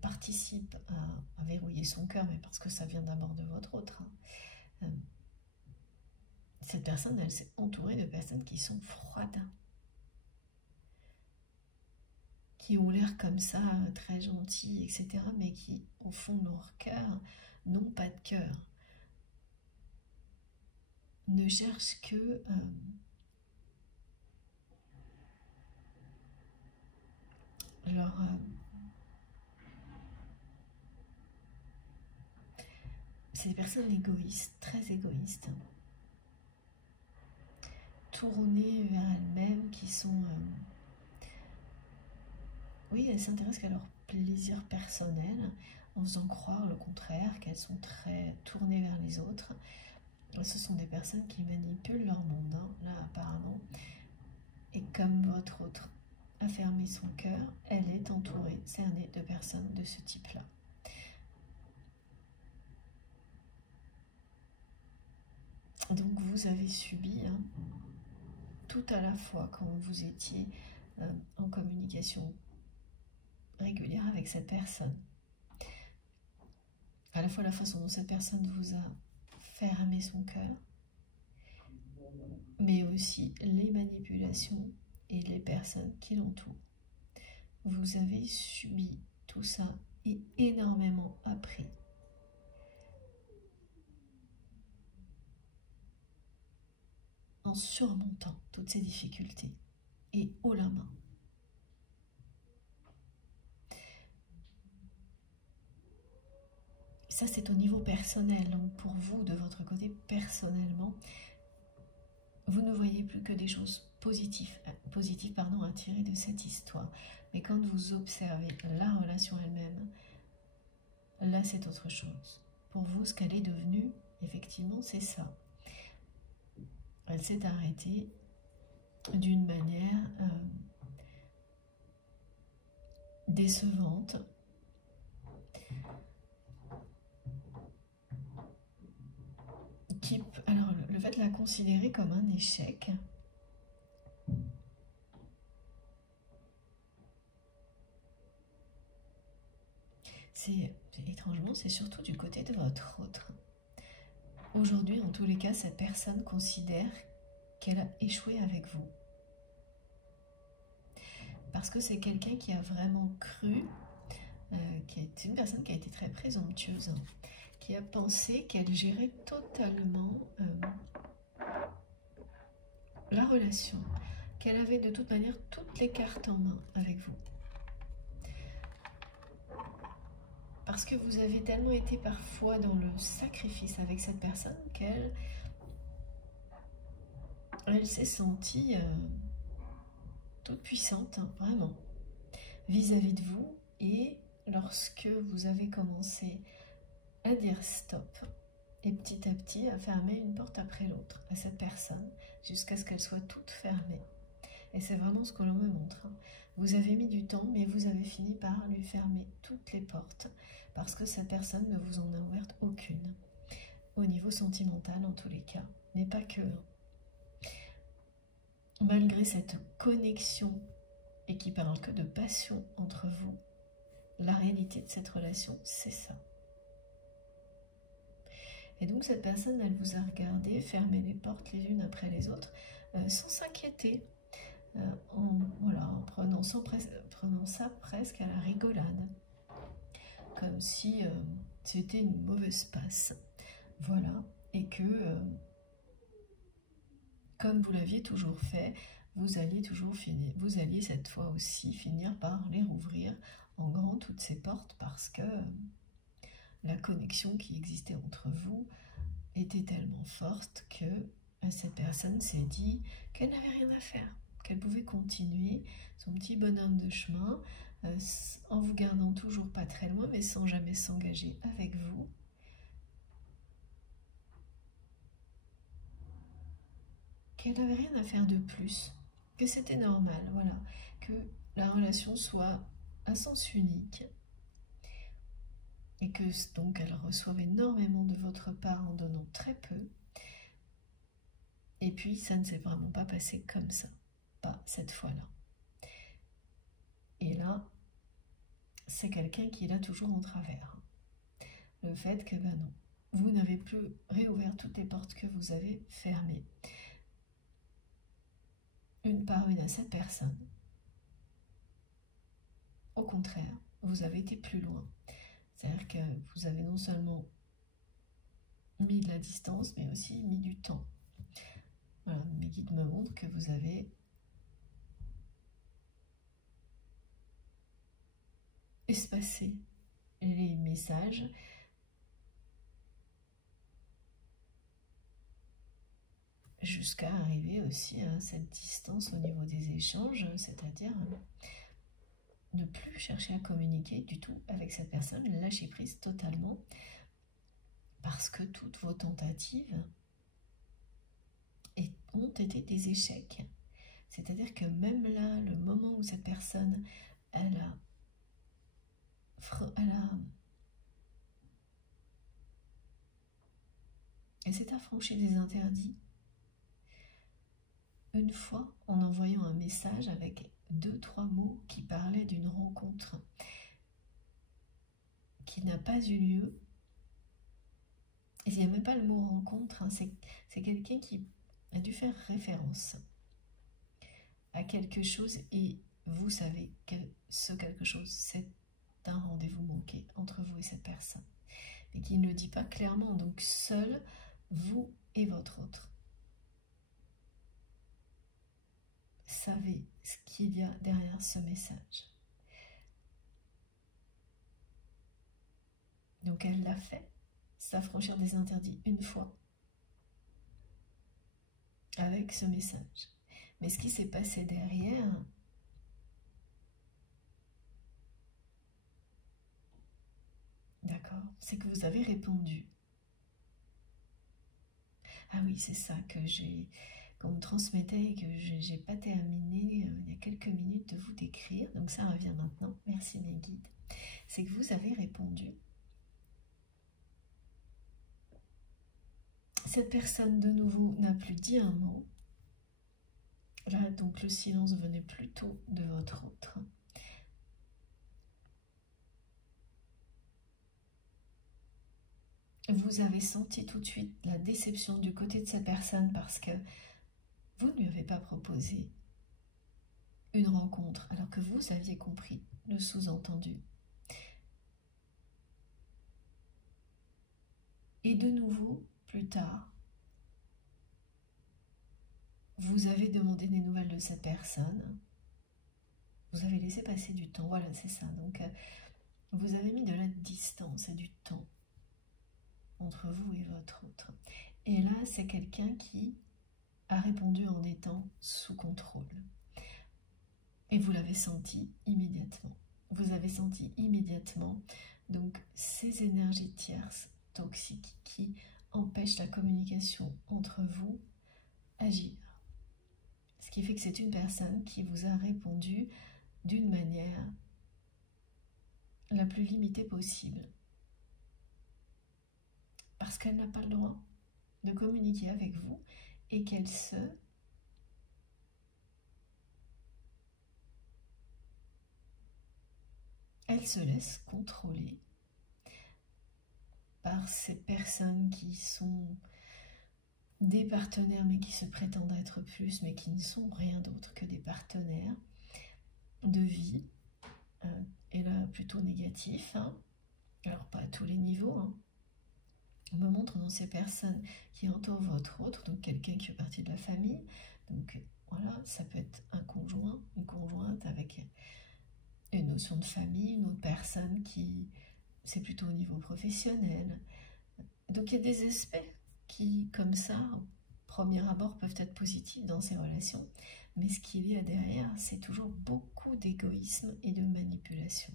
participe à verrouiller son cœur, mais parce que ça vient d'abord de votre autre, cette personne, elle s'est entourée de personnes qui sont froides, qui ont l'air comme ça, très gentilles, etc., mais qui, au fond de leur cœur, n'ont pas de cœur, ne cherchent que c'est des personnes égoïstes, très égoïstes, tournées vers elles-mêmes, qui sont oui, elles s'intéressent qu'à leur plaisir personnel, en faisant croire le contraire, qu'elles sont très tournées vers les autres. Ce sont des personnes qui manipulent leur monde, hein, là apparemment. Et comme votre autre a fermé son cœur, elle est entourée, cernée de personnes de ce type-là. Donc vous avez subi, hein, tout à la fois quand vous étiez en communication régulière avec cette personne, à la fois la façon dont cette personne vous a fermé son cœur, mais aussi les manipulations et les personnes qui l'entourent. Vous avez subi tout ça et énormément appris. En surmontant toutes ces difficultés et haut la main. Ça, c'est au niveau personnel. Donc pour vous, de votre côté, personnellement, vous ne voyez plus que des choses positives à tirer de cette histoire. Mais quand vous observez la relation elle-même, là, c'est autre chose. Pour vous, ce qu'elle est devenue, effectivement, c'est ça. Elle s'est arrêtée d'une manière décevante. Alors, le fait de la considérer comme un échec, étrangement, c'est surtout du côté de votre autre. Aujourd'hui, en tous les cas, cette personne considère qu'elle a échoué avec vous. Parce que c'est quelqu'un qui a vraiment cru, qui est une personne qui a été très présomptueuse, hein, qui a pensé qu'elle gérait totalement la relation, qu'elle avait de toute manière toutes les cartes en main avec vous. Parce que vous avez tellement été parfois dans le sacrifice avec cette personne qu'elle s'est sentie toute puissante, hein, vraiment, vis-à-vis de vous. Et lorsque vous avez commencé à dire stop, et petit à petit à fermer une porte après l'autre à cette personne, jusqu'à ce qu'elle soit toute fermée. Et c'est vraiment ce que l'on me montre. Hein. Vous avez mis du temps, mais vous avez fini par lui fermer toutes les portes, parce que cette personne ne vous en a ouvert aucune, au niveau sentimental en tous les cas, mais pas que. Malgré cette connexion, et qui parle que de passion entre vous, la réalité de cette relation, c'est ça. Et donc cette personne, elle vous a regardé, fermer les portes les unes après les autres, sans s'inquiéter, en prenant ça presque à la rigolade, comme si c'était une mauvaise passe. Voilà, et que, comme vous l'aviez toujours fait, vous alliez cette fois aussi finir par les rouvrir en grand toutes ces portes, parce que la connexion qui existait entre vous était tellement forte que cette personne s'est dit qu'elle n'avait rien à faire, qu'elle pouvait continuer son petit bonhomme de chemin en vous gardant toujours pas très loin, mais sans jamais s'engager avec vous. Qu'elle n'avait rien à faire de plus, que c'était normal, voilà, que la relation soit à sens unique, et que donc elle reçoive énormément de votre part en donnant très peu. Et puis ça ne s'est vraiment pas passé comme ça, pas cette fois-là. Et là, c'est quelqu'un qui est là toujours en travers. Le fait que, ben non, vous n'avez plus réouvert toutes les portes que vous avez fermées, une par une à cette personne. Au contraire, vous avez été plus loin. C'est-à-dire que vous avez non seulement mis de la distance, mais aussi mis du temps. Voilà, mes guides me montrent que vous avez espacé les messages jusqu'à arriver aussi à cette distance au niveau des échanges, c'est-à-dire ne plus plus chercher à communiquer du tout avec cette personne, lâcher prise totalement, parce que toutes vos tentatives ont été des échecs. C'est-à-dire que même là, le moment où cette personne, elle s'est affranchie des interdits, une fois en envoyant un message avec 2-3 mots qui parlaient d'une rencontre qui n'a pas eu lieu. Et il n'y a même pas le mot rencontre, hein, c'est quelqu'un qui a dû faire référence à quelque chose, et vous savez que ce quelque chose, c'est un rendez-vous manqué entre vous et cette personne, mais qui ne le dit pas clairement. Donc seul vous et votre autre savez ce qu'il y a derrière ce message. Donc elle l'a fait, s'affranchir des interdits une fois avec ce message. Mais ce qui s'est passé derrière, d'accord, c'est que vous avez répondu. Ah oui, c'est ça que qu'on me transmettait et que j'ai pas terminé il y a quelques minutes de vous décrire. Donc ça revient maintenant. Merci mes guides. C'est que vous avez répondu. Cette personne de nouveau n'a plus dit un mot. Là, donc le silence venait plutôt de votre autre. Vous avez senti tout de suite la déception du côté de cette personne parce que vous ne lui avez pas proposé une rencontre alors que vous aviez compris le sous-entendu. Et de nouveau, plus tard, vous avez demandé des nouvelles de cette personne. Vous avez laissé passer du temps. Voilà, c'est ça. Donc, vous avez mis de la distance et du temps entre vous et votre autre. Et là, c'est quelqu'un qui a répondu en étant sous contrôle. Et vous l'avez senti immédiatement. Vous avez senti immédiatement donc ces énergies tierces toxiques qui empêchent la communication entre vous agir. Ce qui fait que c'est une personne qui vous a répondu d'une manière la plus limitée possible. Parce qu'elle n'a pas le droit de communiquer avec vous et qu'elle se laisse contrôler par ces personnes qui sont des partenaires mais qui se prétendent être plus, mais qui ne sont rien d'autre que des partenaires de vie, et là plutôt négatifs, hein. Alors pas à tous les niveaux, hein. On me montre dans ces personnes qui entourent votre autre, donc quelqu'un qui fait partie de la famille, donc voilà, ça peut être un conjoint, une conjointe avec une notion de famille, une autre personne qui, c'est plutôt au niveau professionnel. Donc il y a des aspects qui, comme ça, au premier abord, peuvent être positifs dans ces relations, mais ce qu'il y a derrière, c'est toujours beaucoup d'égoïsme et de manipulation.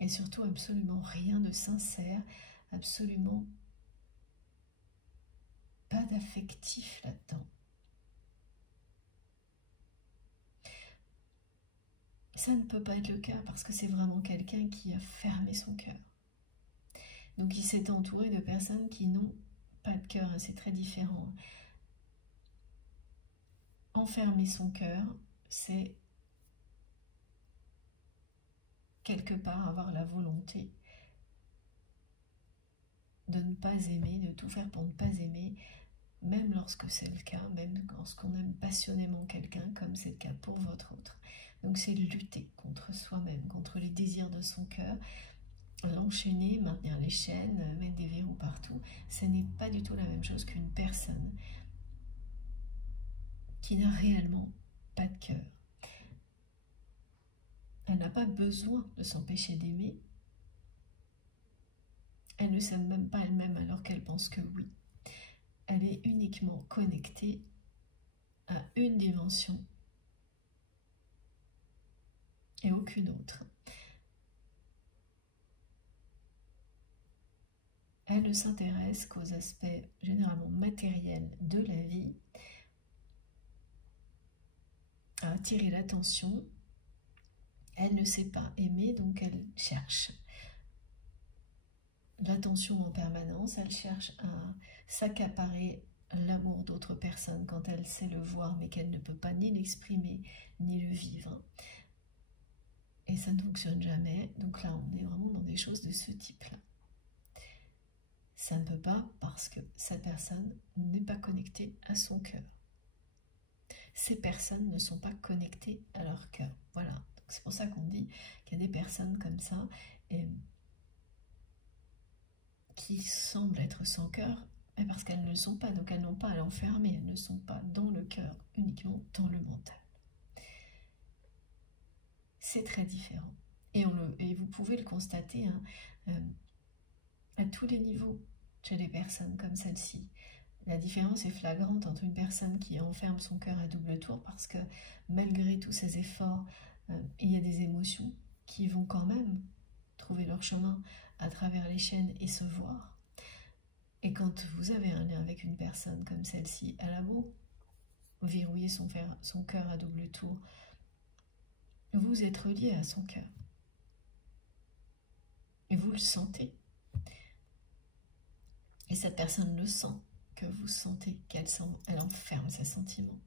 Et surtout absolument rien de sincère, absolument pas d'affectif là-dedans. Ça ne peut pas être le cas parce que c'est vraiment quelqu'un qui a fermé son cœur. Donc il s'est entouré de personnes qui n'ont pas de cœur, et c'est très différent. Enfermer son cœur, c'est quelque part avoir la volonté de ne pas aimer, de tout faire pour ne pas aimer, même lorsque c'est le cas, même lorsqu'on aime passionnément quelqu'un, comme c'est le cas pour votre autre. Donc c'est lutter contre soi-même, contre les désirs de son cœur, l'enchaîner, maintenir les chaînes, mettre des verrous partout. Ce n'est pas du tout la même chose qu'une personne qui n'a réellement pas de cœur. Elle n'a pas besoin de s'empêcher d'aimer. Elle ne s'aime même pas elle-même alors qu'elle pense que oui. Elle est uniquement connectée à une dimension et aucune autre. Elle ne s'intéresse qu'aux aspects généralement matériels de la vie, à attirer l'attention. Elle ne sait pas aimer, donc elle cherche l'attention en permanence, elle cherche à s'accaparer l'amour d'autres personnes quand elle sait le voir mais qu'elle ne peut pas ni l'exprimer ni le vivre. Et ça ne fonctionne jamais, donc là on est vraiment dans des choses de ce type-là. Ça ne peut pas parce que cette personne n'est pas connectée à son cœur. Ces personnes ne sont pas connectées à leur cœur. Voilà, c'est pour ça qu'on dit qu'il y a des personnes comme ça qui semblent être sans cœur, mais parce qu'elles ne le sont pas, donc elles n'ont pas à l'enfermer, elles ne sont pas dans le cœur, uniquement dans le mental. C'est très différent. Et vous pouvez le constater à tous les niveaux chez les personnes comme celle-ci. La différence est flagrante entre une personne qui enferme son cœur à double tour parce que malgré tous ses efforts, il y a des émotions qui vont quand même trouver leur chemin à travers les chaînes et se voir. Et quand vous avez un lien avec une personne comme celle-ci, elle a beau verrouiller son cœur à double tour, vous êtes relié à son cœur. Et vous le sentez. Et cette personne le sent, que vous sentez elle enferme ses sentiments.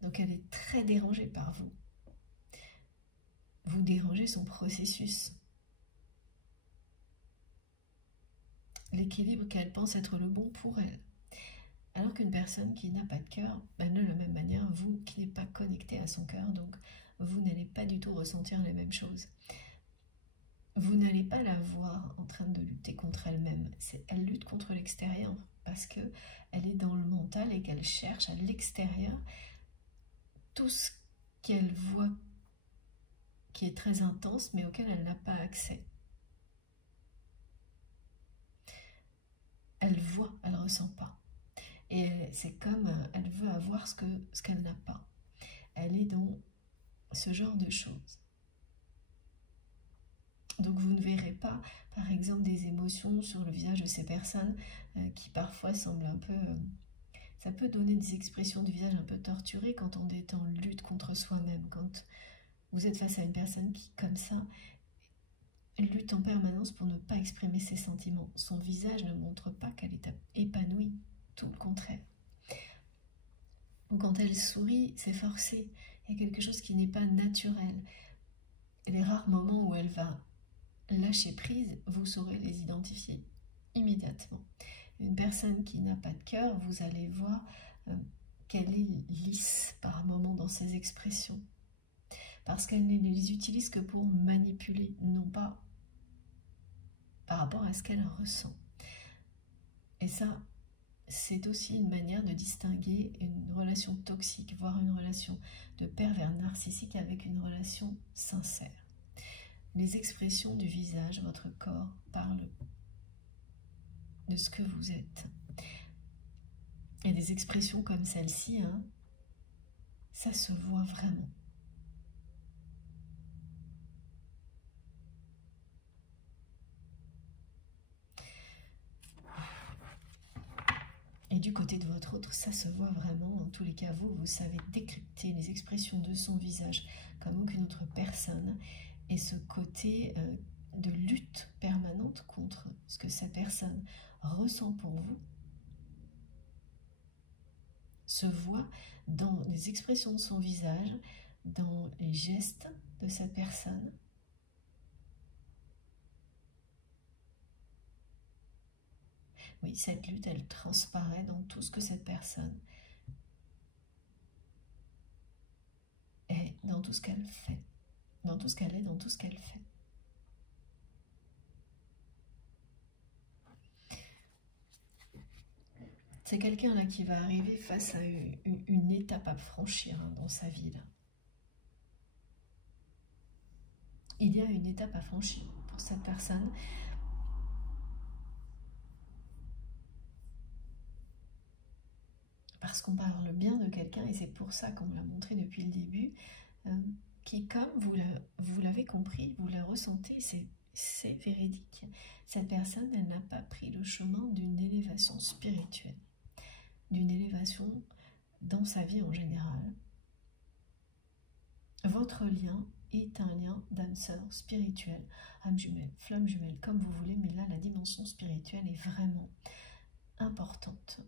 Donc elle est très dérangée par vous. Vous dérangez son processus. L'équilibre qu'elle pense être le bon pour elle. Alors qu'une personne qui n'a pas de cœur, de la même manière, vous qui n'êtes pas connecté à son cœur, donc vous n'allez pas du tout ressentir les mêmes choses. Vous n'allez pas la voir en train de lutter contre elle-même. Elle lutte contre l'extérieur parce qu'elle est dans le mental et qu'elle cherche à l'extérieur tout ce qu'elle voit qui est très intense mais auquel elle n'a pas accès. Elle voit, elle ne ressent pas. Et c'est comme elle veut avoir ce qu'elle n'a pas. Elle est dans ce genre de choses. Donc vous ne verrez pas, par exemple, des émotions sur le visage de ces personnes qui parfois semblent un peu... ça peut donner des expressions du visage un peu torturées quand on est en lutte contre soi-même. Quand vous êtes face à une personne qui, comme ça, lutte en permanence pour ne pas exprimer ses sentiments. Son visage ne montre pas qu'elle est épanouie, tout le contraire. Ou quand elle sourit, c'est forcé. Il y a quelque chose qui n'est pas naturel. Et les rares moments où elle va lâcher prise, vous saurez les identifier immédiatement. Une personne qui n'a pas de cœur, vous allez voir qu'elle est lisse par moments dans ses expressions. Parce qu'elle ne les utilise que pour manipuler, non pas par rapport à ce qu'elle ressent. Et ça, c'est aussi une manière de distinguer une relation toxique, voire une relation de pervers narcissique avec une relation sincère. Les expressions du visage, votre corps, parlent de ce que vous êtes. Et des expressions comme celle-ci, ça se voit vraiment. Et du côté de votre autre, ça se voit vraiment. En tous les cas, vous savez décrypter les expressions de son visage comme aucune autre personne. Et ce côté de lutte permanente contre ce que cette personne ressent pour vous se voit dans les expressions de son visage, dans les gestes de cette personne. Oui, cette lutte, elle transparaît dans tout ce que cette personne est, dans tout ce qu'elle fait, dans tout ce qu'elle est, dans tout ce qu'elle fait. C'est quelqu'un là qui va arriver face à une étape à franchir dans sa vie. Là. Il y a une étape à franchir pour cette personne. Parce qu'on parle bien de quelqu'un, et c'est pour ça qu'on l'a montré depuis le début, qui, comme vous l'avez compris, vous le ressentez, c'est véridique. Cette personne, elle n'a pas pris le chemin d'une élévation spirituelle, d'une élévation dans sa vie en général. Votre lien est un lien d'âme sœur spirituelle, âme jumelle, flamme jumelle, comme vous voulez, mais là, la dimension spirituelle est vraiment importante.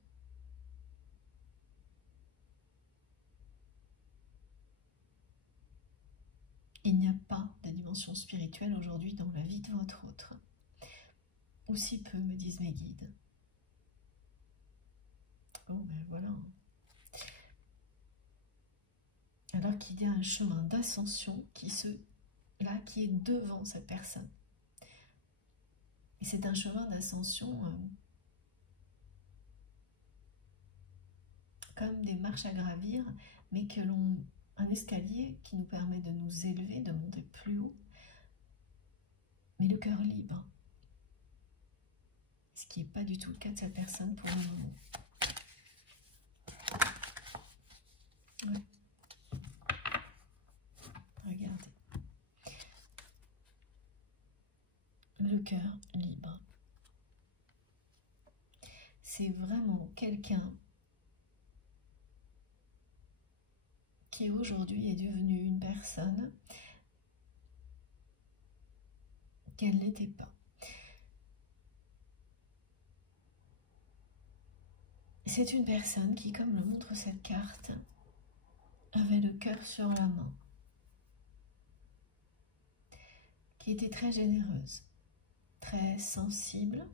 Il n'y a pas de dimension spirituelle aujourd'hui dans la vie de votre autre. Ou si peu, me disent mes guides. Oh ben voilà. Alors qu'il y a un chemin d'ascension qui est devant cette personne. Et c'est un chemin d'ascension comme des marches à gravir, mais un escalier qui nous permet de nous élever, de monter plus haut, mais le cœur libre. Ce qui n'est pas du tout le cas de cette personne pour le moment. Ouais. Regardez. Le cœur libre. C'est vraiment quelqu'un qui aujourd'hui est devenu une personne qu'elle n'était pas. C'est une personne qui, comme le montre cette carte, avait le cœur sur la main, qui était très généreuse, très sensible,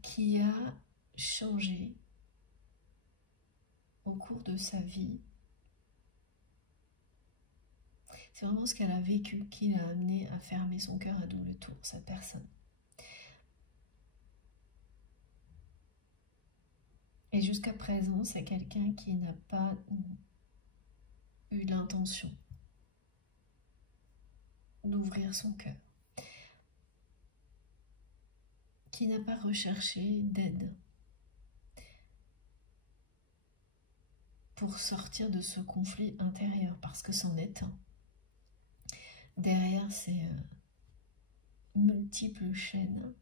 qui a changé au cours de sa vie. C'est vraiment ce qu'elle a vécu qui l'a amené à fermer son cœur à double tour, cette personne. Et jusqu'à présent, c'est quelqu'un qui n'a pas eu l'intention d'ouvrir son cœur, qui n'a pas recherché d'aide pour sortir de ce conflit intérieur, parce que c'en est un. Derrière ces multiples chaînes,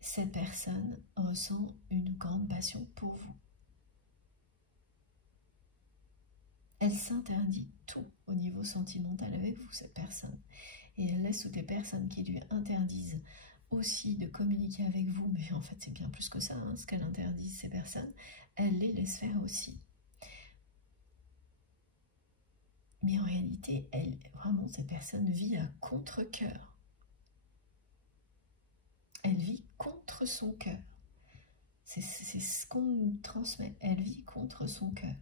cette personne ressent une grande passion pour vous. Elle s'interdit tout au niveau sentimental avec vous, cette personne. Et elle laisse toutes les personnes qui lui interdisent aussi de communiquer avec vous. Mais en fait, c'est bien plus que ça, hein, ce qu'elle interdit, ces personnes. Elle les laisse faire aussi. Mais en réalité, vraiment, cette personne vit à contre-cœur. Elle vit contre son cœur. C'est ce qu'on nous transmet. Elle vit contre son cœur.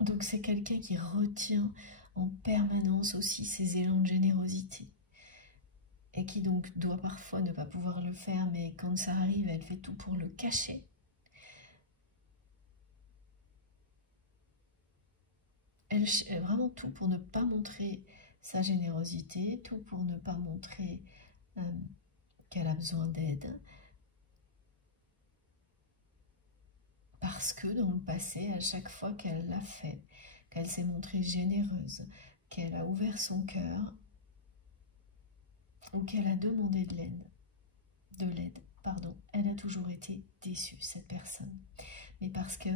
Donc c'est quelqu'un qui retient en permanence aussi ses élans de générosité. Et qui donc doit parfois ne pas pouvoir le faire, mais quand ça arrive, elle fait tout pour le cacher. Elle vraiment tout pour ne pas montrer sa générosité, tout pour ne pas montrer qu'elle a besoin d'aide. Parce que dans le passé, à chaque fois qu'elle l'a fait, qu'elle s'est montrée généreuse, qu'elle a ouvert son cœur, ou qu'elle a demandé de l'aide, elle a toujours été déçue, cette personne. Mais parce que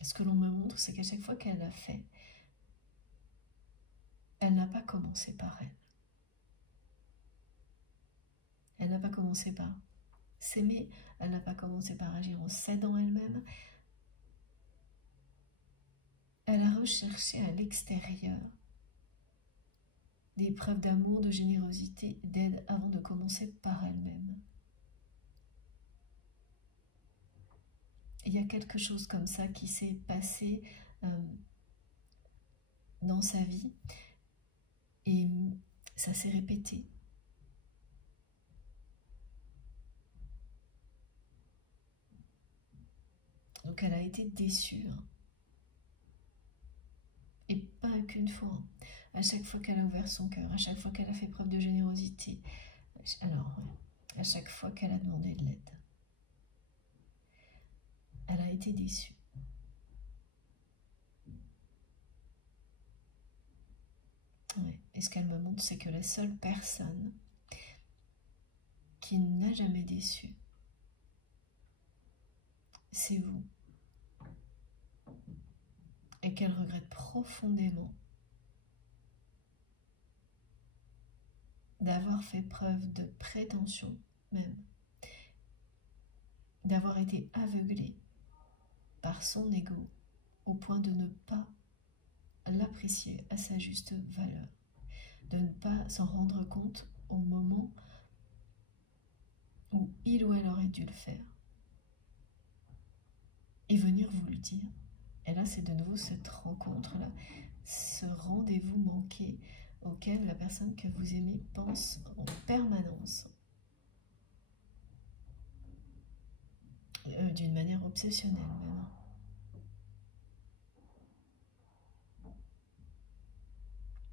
ce que l'on me montre, c'est qu'à chaque fois qu'elle l'a fait, elle n'a pas commencé par elle. Elle n'a pas commencé par s'aimer, elle n'a pas commencé par agir en s'aidant elle-même. Elle a recherché à l'extérieur des preuves d'amour, de générosité, d'aide avant de commencer par elle-même. Il y a quelque chose comme ça qui s'est passé dans sa vie et ça s'est répété. Donc elle a été déçue. Et pas qu'une fois. À chaque fois qu'elle a ouvert son cœur, à chaque fois qu'elle a fait preuve de générosité, Alors, à chaque fois qu'elle a demandé de l'aide, elle a été déçue. Ouais. Et ce qu'elle me montre, c'est que la seule personne qui n'a jamais déçu, c'est vous. Et qu'elle regrette profondément d'avoir fait preuve de prétention même, d'avoir été aveuglée par son ego au point de ne pas l'apprécier à sa juste valeur, de ne pas s'en rendre compte au moment où il ou elle aurait dû le faire et venir vous le dire. Et là, c'est de nouveau cette rencontre-là, ce rendez-vous manqué auquel la personne que vous aimez pense en permanence, d'une manière obsessionnelle même.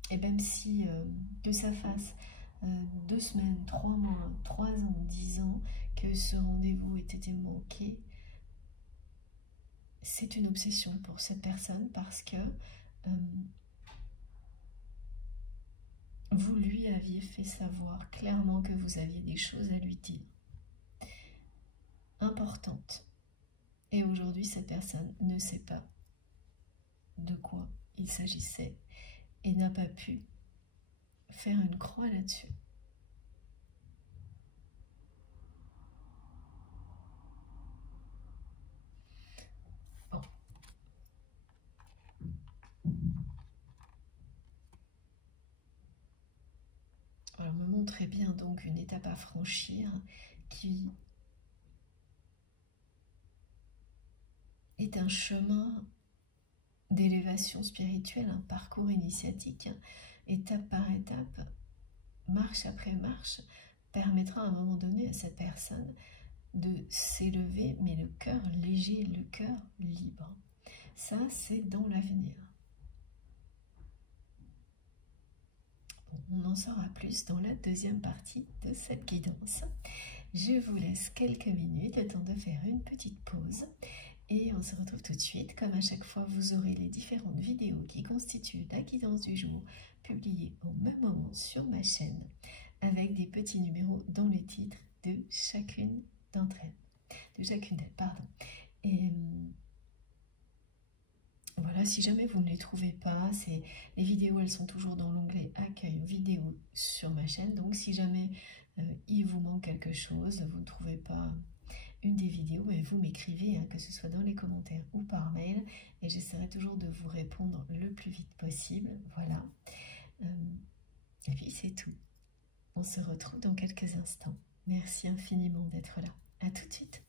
Et même si que ça fasse 2 semaines, 3 mois, 3 ans, 10 ans que ce rendez-vous ait été manqué, c'est une obsession pour cette personne parce que vous lui aviez fait savoir clairement que vous aviez des choses à lui dire, importantes. Et aujourd'hui, cette personne ne sait pas de quoi il s'agissait et n'a pas pu faire une croix là-dessus. Bon. Alors, me montrait bien donc une étape à franchir qui est un chemin d'élévation spirituelle, un parcours initiatique, étape par étape, marche après marche, permettra à un moment donné à cette personne de s'élever, mais le cœur léger, le cœur libre. Ça, c'est dans l'avenir. Bon, on en saura plus dans la deuxième partie de cette guidance. Je vous laisse quelques minutes, le temps de faire une petite pause. Et on se retrouve tout de suite. Comme à chaque fois, vous aurez les différentes vidéos qui constituent la guidance du jour, publiées au même moment sur ma chaîne, avec des petits numéros dans les titres de chacune d'entre elles. De chacune d'elles, pardon. Et voilà, si jamais vous ne les trouvez pas, les vidéos, elles sont toujours dans l'onglet Accueil vidéo sur ma chaîne. Donc si jamais il vous manque quelque chose, vous ne trouvez pas une des vidéos, et vous m'écrivez, que ce soit dans les commentaires ou par mail, et j'essaierai toujours de vous répondre le plus vite possible. Voilà. Et puis c'est tout. On se retrouve dans quelques instants. Merci infiniment d'être là. À tout de suite.